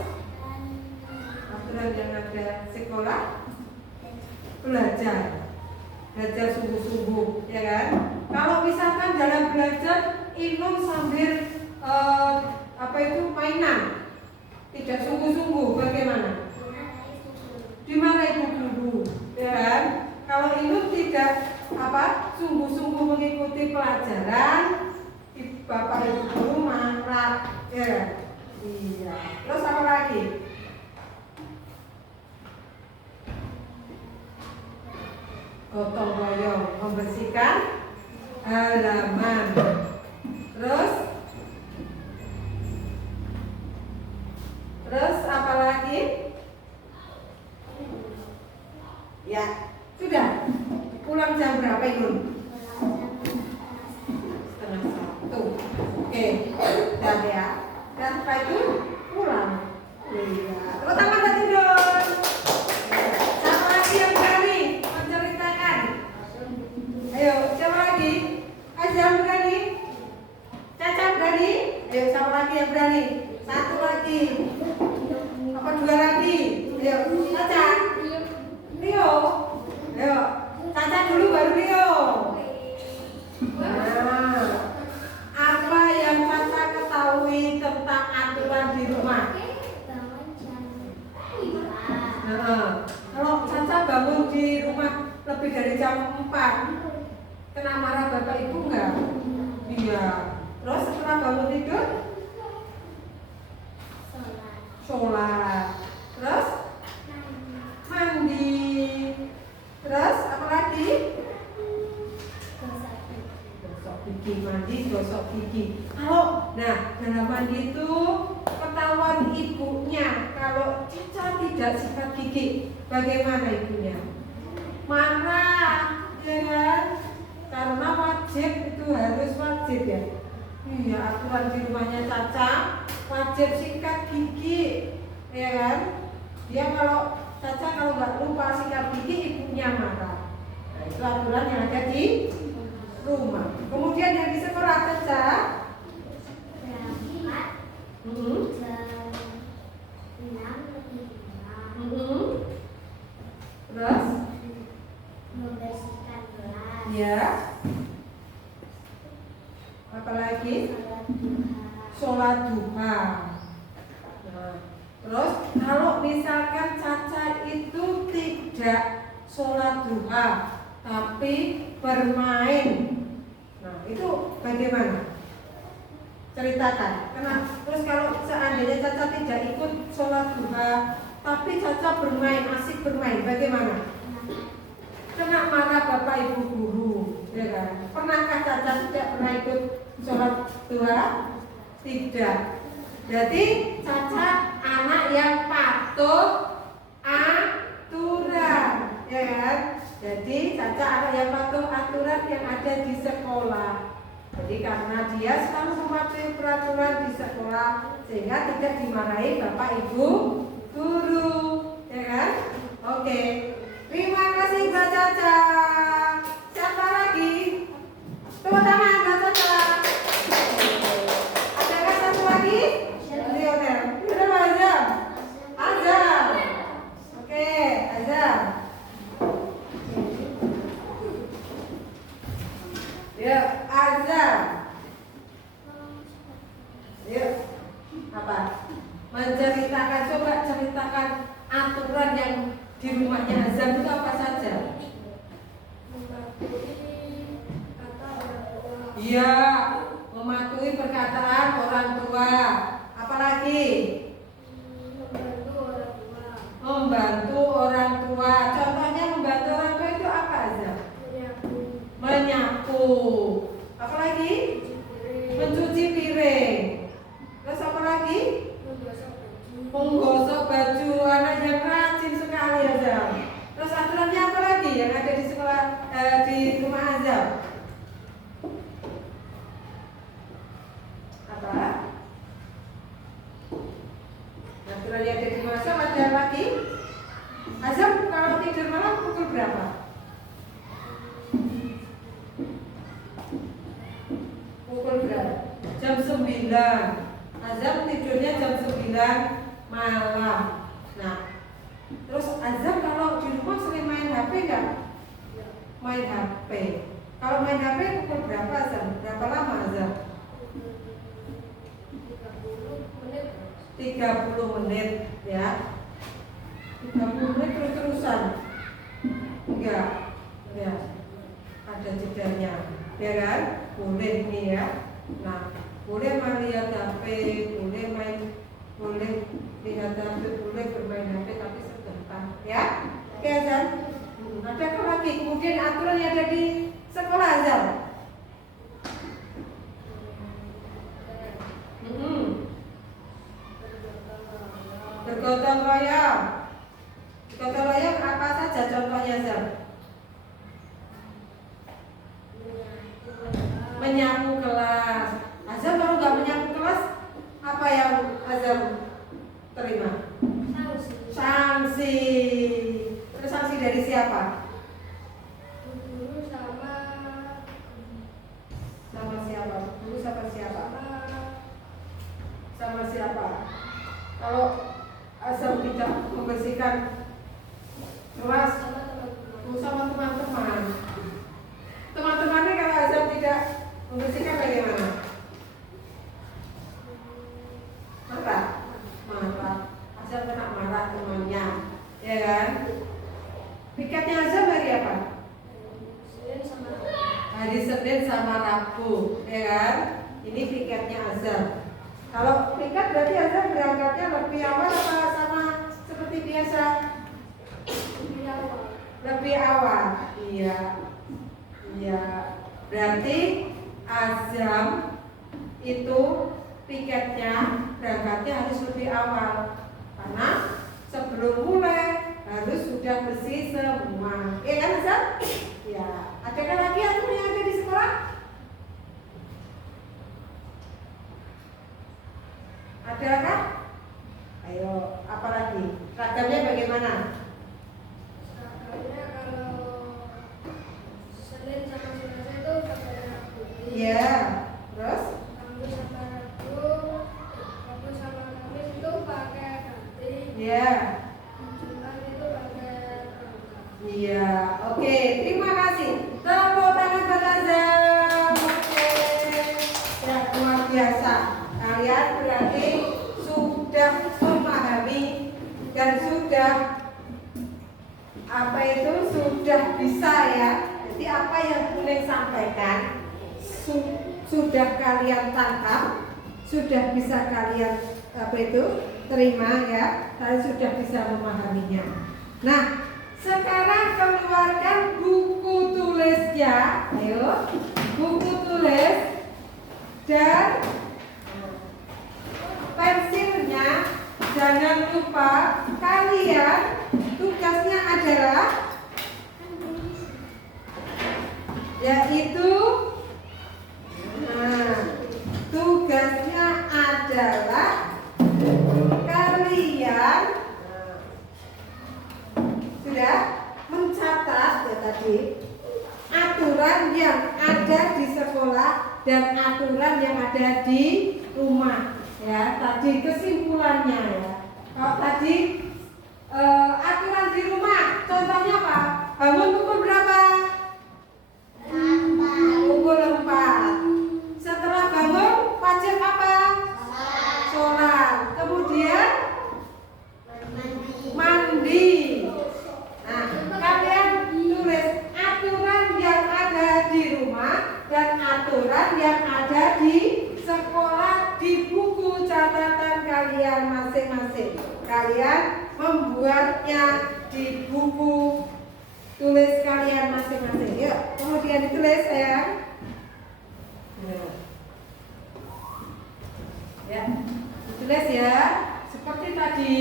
dan aturan yang ada sekolah belajar sungguh-sungguh, ya kan? Kalau misalkan dalam belajar Inun sambil mainan, tidak sungguh-sungguh, bagaimana? Dimarahi ibu guru, ya kan? Kalau Inun tidak sungguh-sungguh mengikuti pelajaran, bapak ibu guru marah, ya kan? Iya. Terus apa lagi? Gotong royong, membersihkan halaman. Terus apa lagi? Ya, sudah. Pulang jam berapa Inun? Setengah 1. Oke, dan ya. Dan setelah itu pulang. Iya. Tepuk tangan buat Inun. Siapa lagi yang berani menceritakan? Ayo, siapa lagi? Azam berani? Caca berani? Ayo, siapa lagi yang berani? 1 lagi. Apa 2 lagi? Ayo, Caca. Rio. Ayo, Caca dulu baru Rio. Nah, apa yang Caca ketahui tentang aturan di rumah? bangun jam 5. Nah, kalau Caca bangun di rumah lebih dari jam 4, kena marah bapak ibu enggak? Iya. Terus setelah bangun tidur, sholat. Terus mandi. Terus apa lagi? Gosok gigi, mandi gosok gigi. Kalau dalam mandi itu ketahuan ibunya kalau Caca tidak sikat gigi, bagaimana ibunya? Marah, ya kan? Karena wajib itu harus wajib ya. Iya, aturan di rumahnya Caca wajib sikat gigi, ya kan? Dia kalau Caca kalau nggak lupa sikat gigi, ibunya marah. Nah, itu aturan yang ada di rumah. Kemudian yang di sekolah Caca berangkat jam 6:05. Terus Membersihkan kelas. ya, apalagi Sholat duha. sholat duha. Nah, terus kalau misalkan Caca itu tidak sholat duha tapi bermain, nah itu bagaimana? Ceritakan. Terus kalau seandainya Caca tidak ikut sholat duha tapi Caca bermain, asik bermain, bagaimana? Kena marah bapak ibu guru, ya kan? Pernahkah Caca tidak pernah ikut sholat duha? Tidak. Jadi Caca anak yang patuh aturan, ya kan? Jadi Caca anak yang patuh aturan yang ada di sekolah. Jadi karena dia selalu mematuhi peraturan di sekolah, sehingga tidak dimarahi bapak ibu guru, ya kan? Oke. Terima kasih Mbak Caca. Siapa lagi? Tepuk tangan Mbak Caca. Adakah satu lagi? Lionel. Sudah Mbak Azam? Azam. Oke, Azam. Yuk, Azam. Yuk. Apa? Menceritakan, coba ceritakan aturan yang di rumahnya Azam itu apa saja? Iya, mematuhi perkataan orang tua. Apalagi? Membantu orang tua. Contohnya membantu orang tua itu apa Azam? Menyapu. Apalagi? Mencuci piring. Terus apa lagi? Menggosok baju. Anak yang rajin sekali Azam. Terus aturannya apa lagi yang ada di sekolah di rumah Azam? Apa? Aturan yang ada di rumah Azam ada lagi? Azam kalau tidur malam pukul berapa? Pukul berapa? Jam 9. Azam tidurnya jam 9 malam. Nah, terus Azam kalau di rumah sering main HP nggak? Main HP. Kalau main HP pukul berapa Azam? Berapa lama Azam? 30 menit ya. 30 menit terus-terusan. Enggak. Ya. Ada jedanya. Ya kan? Boleh nih ya. Nah, boleh melihat HP, boleh lihat HP, boleh bermain HP tapi sebentar ya. Oke Azam. Ada apa lagi? Kemudian aturan yang ada di sekolah Azam. Bergotong royong. Gotong royong apa saja contohnya Azam? Menyapu kelas. Azam kalau nggak menyapu kelas, apa yang Azam terima? Sanksi. Terus sanksi dari siapa? Guru sama Siapa? Guru sama siapa? Sama siapa? Kalau Azam tidak membersihkan kelas, sama teman-teman. Teman-temannya kalau Azam tidak membersihkan bagaimana? Marah. Azam kena marah temannya, ya kan? Piketnya Azam hari apa? Hari Senin sama Rabu, ya kan? Ini piketnya Azam. Kalau piket berarti Azam berangkatnya lebih awal apa sama seperti biasa? Lebih awal. Iya. Berarti azam itu tiketnya berangkatnya harus lebih awal karena sebelum mulai harus sudah bersih semua. Iya kan Azam? Ya. Adakah lagi aturan yang ada di sekolah? Adakah? Ayo, apa lagi? Seragamnya bagaimana? Seragamnya kalau Senin sama Selasa itu pakai merah putih. Iya. Terus? Rabu sama Rabu, Rabu sama Kamis itu pakai batik. Iya. Jumat itu pakai pramuka. Iya. Oke, terima kasih. Tepuk tangan buat Azam. Oke. Ya, luar biasa. Kalian berarti sudah memahami dan sudah sudah bisa ya. Jadi apa yang Kuning sampaikan sudah kalian tangkap, sudah bisa kalian terima ya. Kalian sudah bisa memahaminya. Nah, sekarang keluarkan buku tulisnya. Ayo, buku tulis dan pensilnya. Jangan lupa kalian tugasnya adalah yaitu tugasnya adalah kalian sudah mencatat ya tadi aturan yang ada di sekolah dan aturan yang ada di rumah ya. Tadi kesimpulannya ya. Kalau tadi aturan di rumah contohnya apa? Bangun pukul berapa? Pukul 4. Setelah bangun wajib apa? Sholat. Kemudian mandi. Nah, kalian tulis aturan yang ada di rumah dan aturan yang ada di sekolah di buku catatan kalian masing-masing. Kalian membuatnya di buku tulis kalian masing-masing. Yuk, kemudian ditulis sayang. Ya, ditulis ya. Seperti tadi.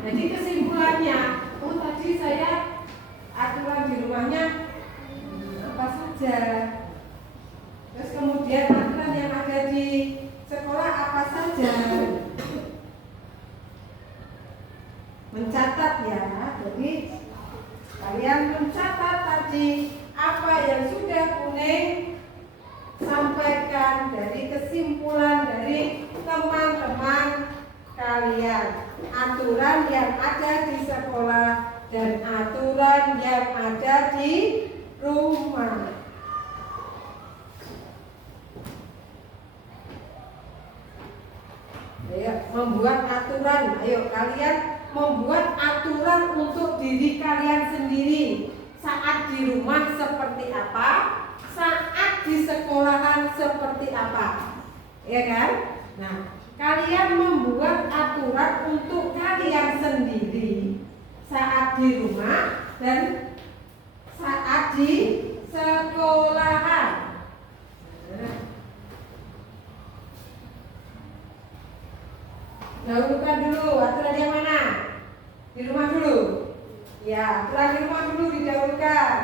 Jadi kesimpulannya, tadi saya aturan di rumahnya apa saja. Terus kemudian aturan yang ada di sekolah apa saja. Mencatat ya. Jadi kalian mencatat tadi apa yang sudah Kuning sampaikan dari kesimpulan dari teman-teman kalian. Aturan yang ada di sekolah dan aturan yang ada di rumah. Ayo, membuat aturan. Ayo kalian membuat aturan untuk diri kalian sendiri. Saat di rumah seperti apa? Saat di sekolahan seperti apa? Ya kan? Nah, kalian membuat aturan untuk kalian sendiri saat di rumah dan saat di sekolahan. Dahulukan dulu aturan yang mana? Di rumah dulu. Ya, aturan di rumah dulu didahulukan.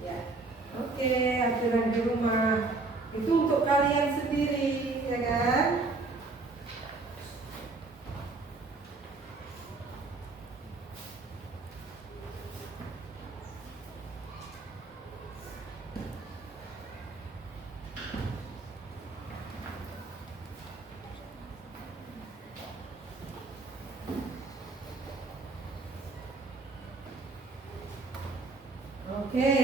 Ya. Oke, aturan di rumah itu untuk kalian sendiri, ya kan? Oke,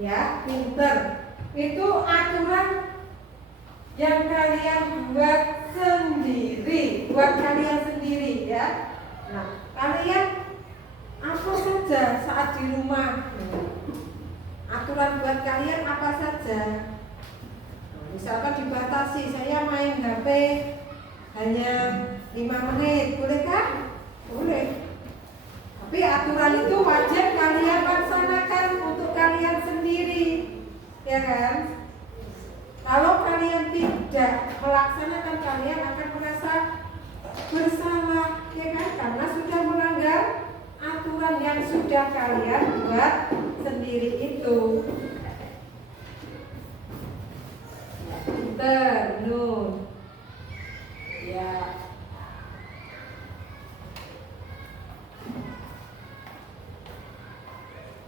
ya, pinter. Itu aturan yang kalian buat sendiri, buat kalian sendiri ya. Nah, kalian apa saja saat di rumah? Aturan buat kalian apa saja? Misalkan dibatasi, saya main HP hanya 5 menit, bolehkah? Boleh. Tapi aturan itu wajib kalian laksanakan untuk kalian sendiri, ya kan? Kalau kalian tidak melaksanakan, kalian akan merasa bersalah, ya kan? Karena sudah melanggar aturan yang sudah kalian buat sendiri itu. Nun. Ya.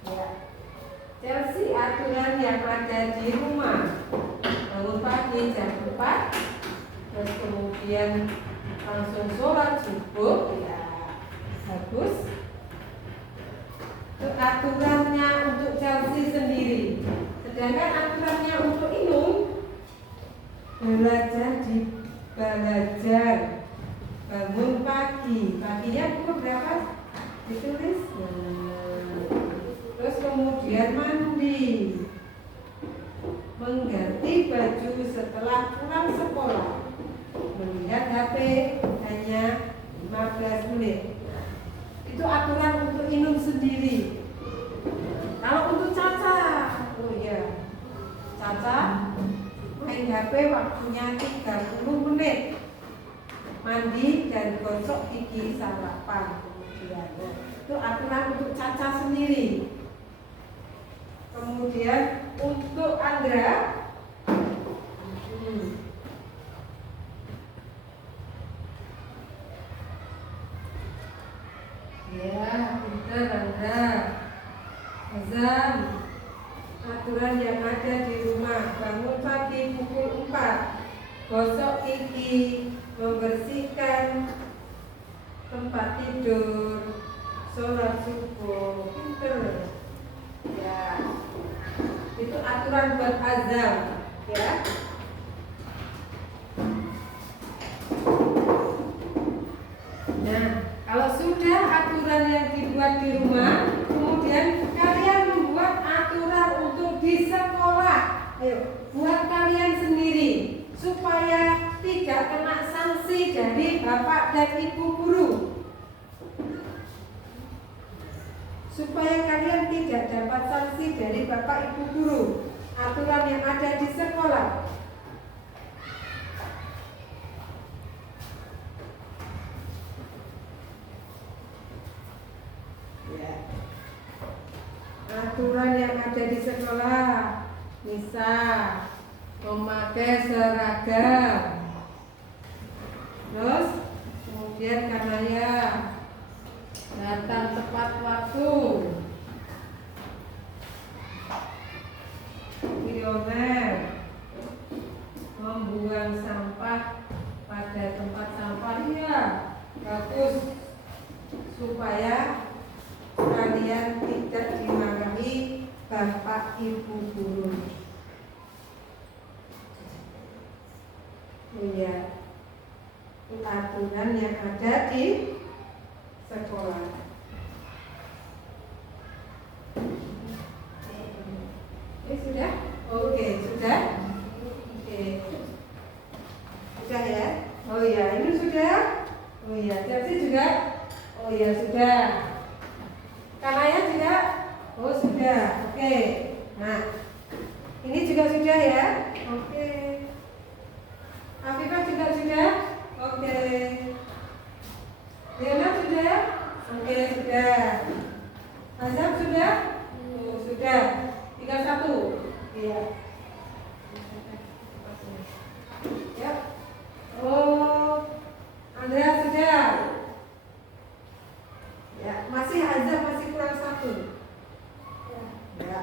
Ya. Chelsea, aturan yang ada di rumah. Bangun pagi jam 4, terus kemudian langsung sholat subuh, ya bagus. Itu aturannya untuk Chelsea sendiri. Sedangkan aturannya untuk Inung, belajar di belajar, bangun pagi, paginya pukul berapa? Ditulis. Terus kemudian mandi, mengganti baju setelah pulang sekolah, melihat HP hanya 15 menit. Itu aturan untuk Inung sendiri. Kalau untuk Caca, oh ya, Caca main HP waktunya 30 menit, mandi dan gosok gigi sarapan. Kemudian itu aturan untuk Caca sendiri. Kemudian untuk Andra, ya pintar Andra. Azam, aturan yang ada di rumah: bangun pagi pukul 4, gosok gigi, membersihkan tempat tidur, sholat subuh. Pintar. Ya, itu aturan buat Azam, ya. Nah, kalau sudah aturan yang dibuat di rumah, kemudian kalian membuat aturan untuk di sekolah. Ayo, buat kalian sendiri supaya tidak kena sanksi dari bapak dan ibu guru. Supaya kalian tidak dapat sanksi dari bapak ibu guru. Aturan yang ada di sekolah. Ya. Aturan yang ada di sekolah, misal memakai seragam. Terus kemudian karena ya datang tepat waktu, kilometer, membuang sampah pada tempat sampah, ya bagus, supaya kalian tidak dimarahi bapak ibu guru. Oh ya, itu aturan yang ada di sekolah. Sudah? Oke, sudah? Oke. Sudah ya? Oh ya, ini sudah? Oh ya, Chelsea juga? Oh ya, sudah. Kanaya juga? Oh sudah. Oke. Nah, ini juga sudah ya? Oke. Afifah juga sudah? Oke. Leonard sudah? Oke, sudah. Azam sudah? Oh, sudah. Tinggal satu. Iya. Ya. Oh, Andrea sudah. Ya, masih Azam, masih kurang satu. Ya.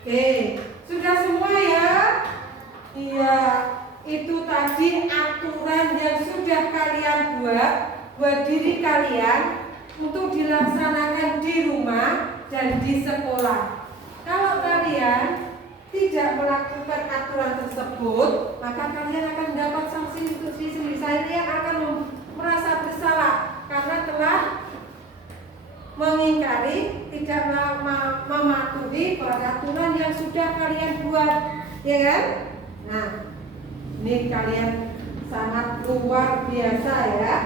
Oke, sudah semua ya? Iya. Itu tadi aturan yang sudah kalian buat diri kalian untuk dilaksanakan di rumah dan di sekolah. Kalau kalian tidak melakukan aturan tersebut, maka kalian akan mendapat sanksi untuk diri sendiri. Saya akan merasa bersalah karena telah mengingkari, tidak mematuhi peraturan yang sudah kalian buat, ya kan? Nah, ini kalian sangat luar biasa ya.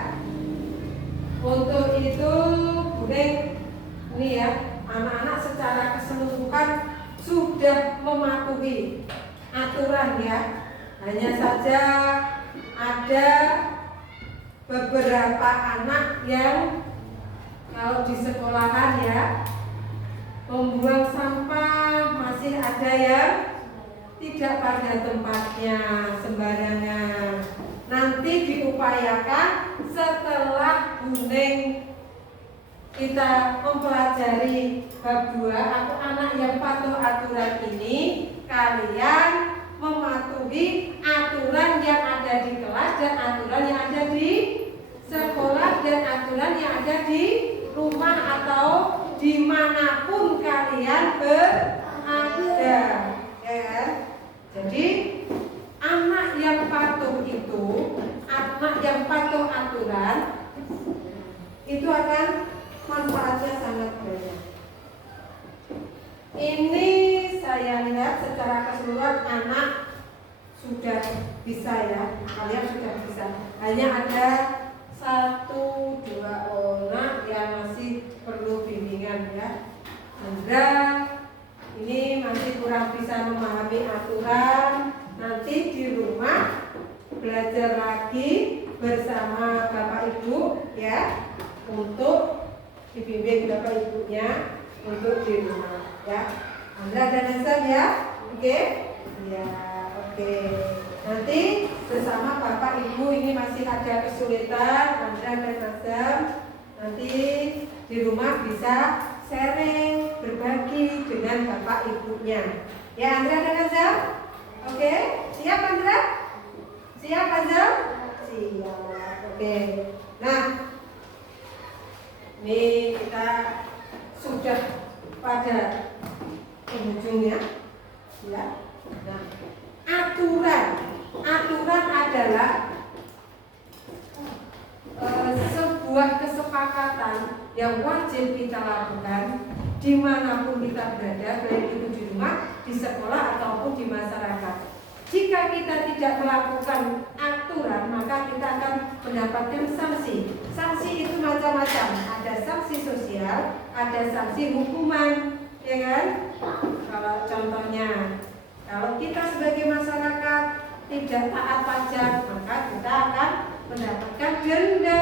Untuk itu, Budi ini ya, anak-anak secara keseluruhan sudah mematuhi aturan ya. Hanya saja ada beberapa anak yang kalau di sekolahan ya membuang sampah masih ada yang tidak pada tempatnya, sembarangan. Nanti diupayakan setelah Buning kita mempelajari bab 2 atau anak yang patuh aturan ini, kalian mematuhi aturan yang ada di kelas dan aturan yang ada di sekolah dan aturan yang ada di rumah atau dimanapun kalian berada, ya. Jadi anak yang patuh itu, anak yang patuh aturan itu akan manfaatnya sangat banyak. Ini saya lihat secara keseluruhan anak sudah bisa ya, kalian sudah bisa. Hanya ada 1-2 orang yang masih perlu bimbingan ya. Anda ini masih kurang bisa memahami aturan. Nanti di rumah belajar lagi bersama Bapak Ibu ya, untuk dibimbing Bapak Ibunya untuk di rumah ya. Andra dan Hasan ya, oke? Ya, oke. Nanti bersama Bapak Ibu ini masih ada kesulitan, Andra dan Hasan nanti di rumah bisa sharing, berbagi dengan Bapak Ibunya. Ya, Andra dan Hasan, oke? Siap Andra? Siap Hasan? Siap, oke. Nah, ini kita sudah pada ujungnya ya. Nah, aturan adalah sebuah kesepakatan yang wajib kita lakukan dimanapun kita berada, baik itu di rumah, di sekolah ataupun di masyarakat. Jika kita tidak melakukan aturan, maka kita akan mendapatkan sanksi. Sanksi itu macam-macam. Ada sanksi sosial, ada sanksi hukuman, ya kan? Kalau contohnya, kalau kita sebagai masyarakat tidak taat pajak, maka kita akan mendapatkan denda.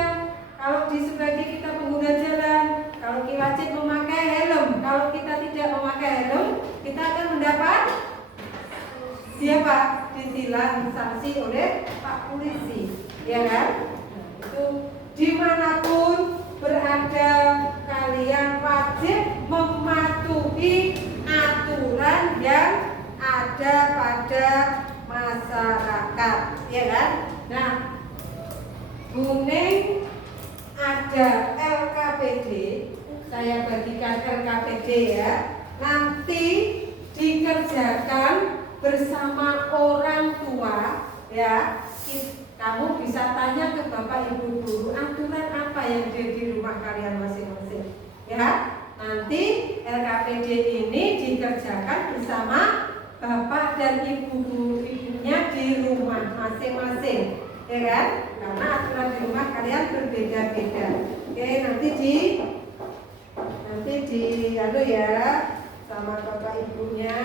Kalau sebagai kita pengguna jalan, kalau kita wajib memakai helm, kalau kita tidak memakai helm, kita akan mendapat ditilang sanksi oleh Pak Polisi, ya kan? Nah, itu dimanapun berada kalian wajib mematuhi aturan yang ada pada masyarakat, ya kan? Nah, Buning ada LKPD, saya bagikan LKPD ya. Nanti dikerjakan bersama orang tua ya. Kamu bisa tanya ke Bapak Ibu guru aturan apa yang ada di rumah kalian masing-masing ya. Nanti LKPD ini dikerjakan bersama Bapak dan Ibu gurunya di rumah masing-masing, ya kan? Karena aturan di rumah kalian berbeda-beda. Oke, nanti ya sama Bapak Ibunya.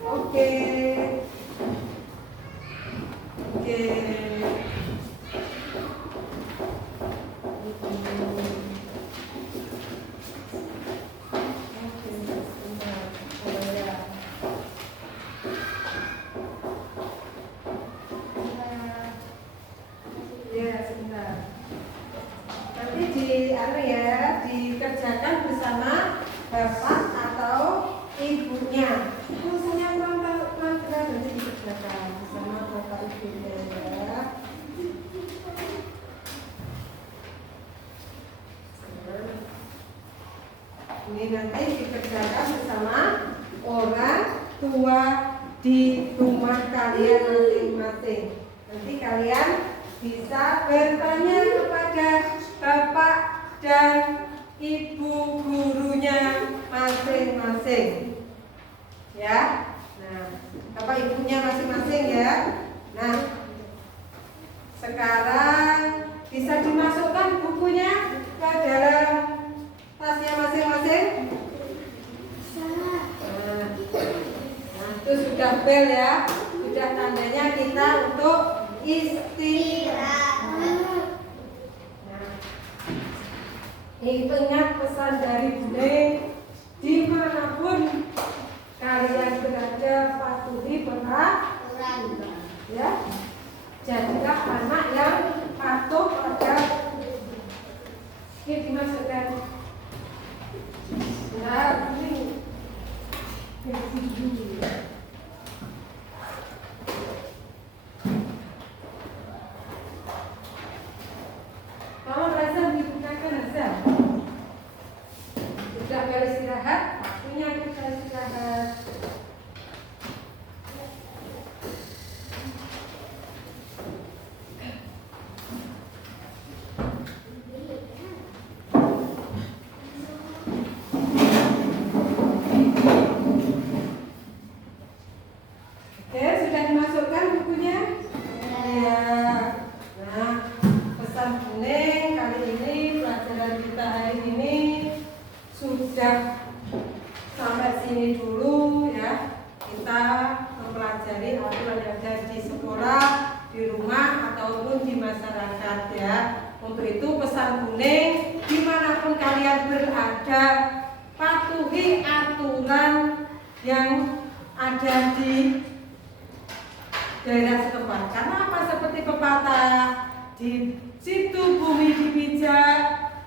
Oke. Dikerjakan bersama bapak atau ibunya. Saya kurang nanti dikerjakan bersama bapak ibunya ya. Ini nanti dikerjakan bersama orang tua di rumah kalian masing-masing. Nanti kalian bisa bertanya kepada bapak dan ibu gurunya masing-masing ya. Nah, bapak ibunya masing-masing ya. Nah, sekarang bisa dimasukkan bukunya ke dalam tasnya masing-masing? Salah. Nah, itu sudah bel ya. Sudah tandanya kita untuk istirahat. Ingat pesan dari Bunda, dimanapun kalian berada patuhi peraturan, ya. Jadilah anak yang patuh pada. Ini dimasukkan. Nah, ini. Kalau rasa dibukakan rasa. Sudah beristirahat, waktunya kita istirahat. Oke, sudah dimasukkan bukunya? Ya. Nah, pesan kuning kali ini pelajaran kita hari ini sudah sampai sini dulu ya. Kita mempelajari aturan yang ada di sekolah, di rumah ataupun di masyarakat ya. Untuk itu pesan kuning, dimanapun kalian berada, patuhi aturan yang ada di daerah setempat. Karena apa? Seperti pepatah, di situ bumi dipijak,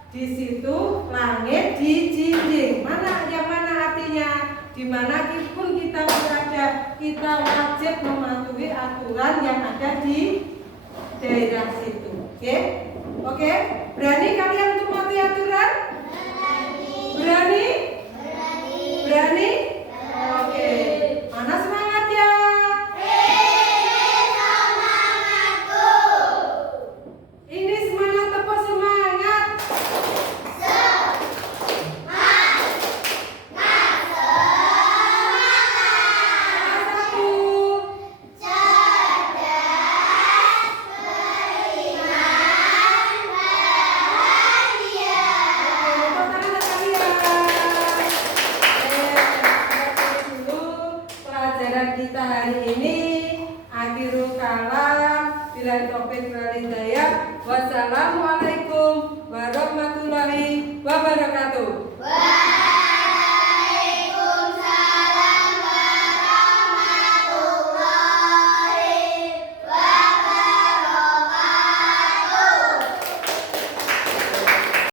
di situ langit dijinjing. Mana yang mana artinya? Dimanapun kita berada, kita wajib mematuhi aturan yang ada di daerah situ. Oke? Berani kalian untuk mematuhi aturan? Berani? Berani? Oke. Mana semangatnya? Ini semangat apa semangat? Satu. Pelajaran kita hari ini akhirul kalam bila topik walidayah. Wassalamualaikum warahmatullahi wabarakatuh.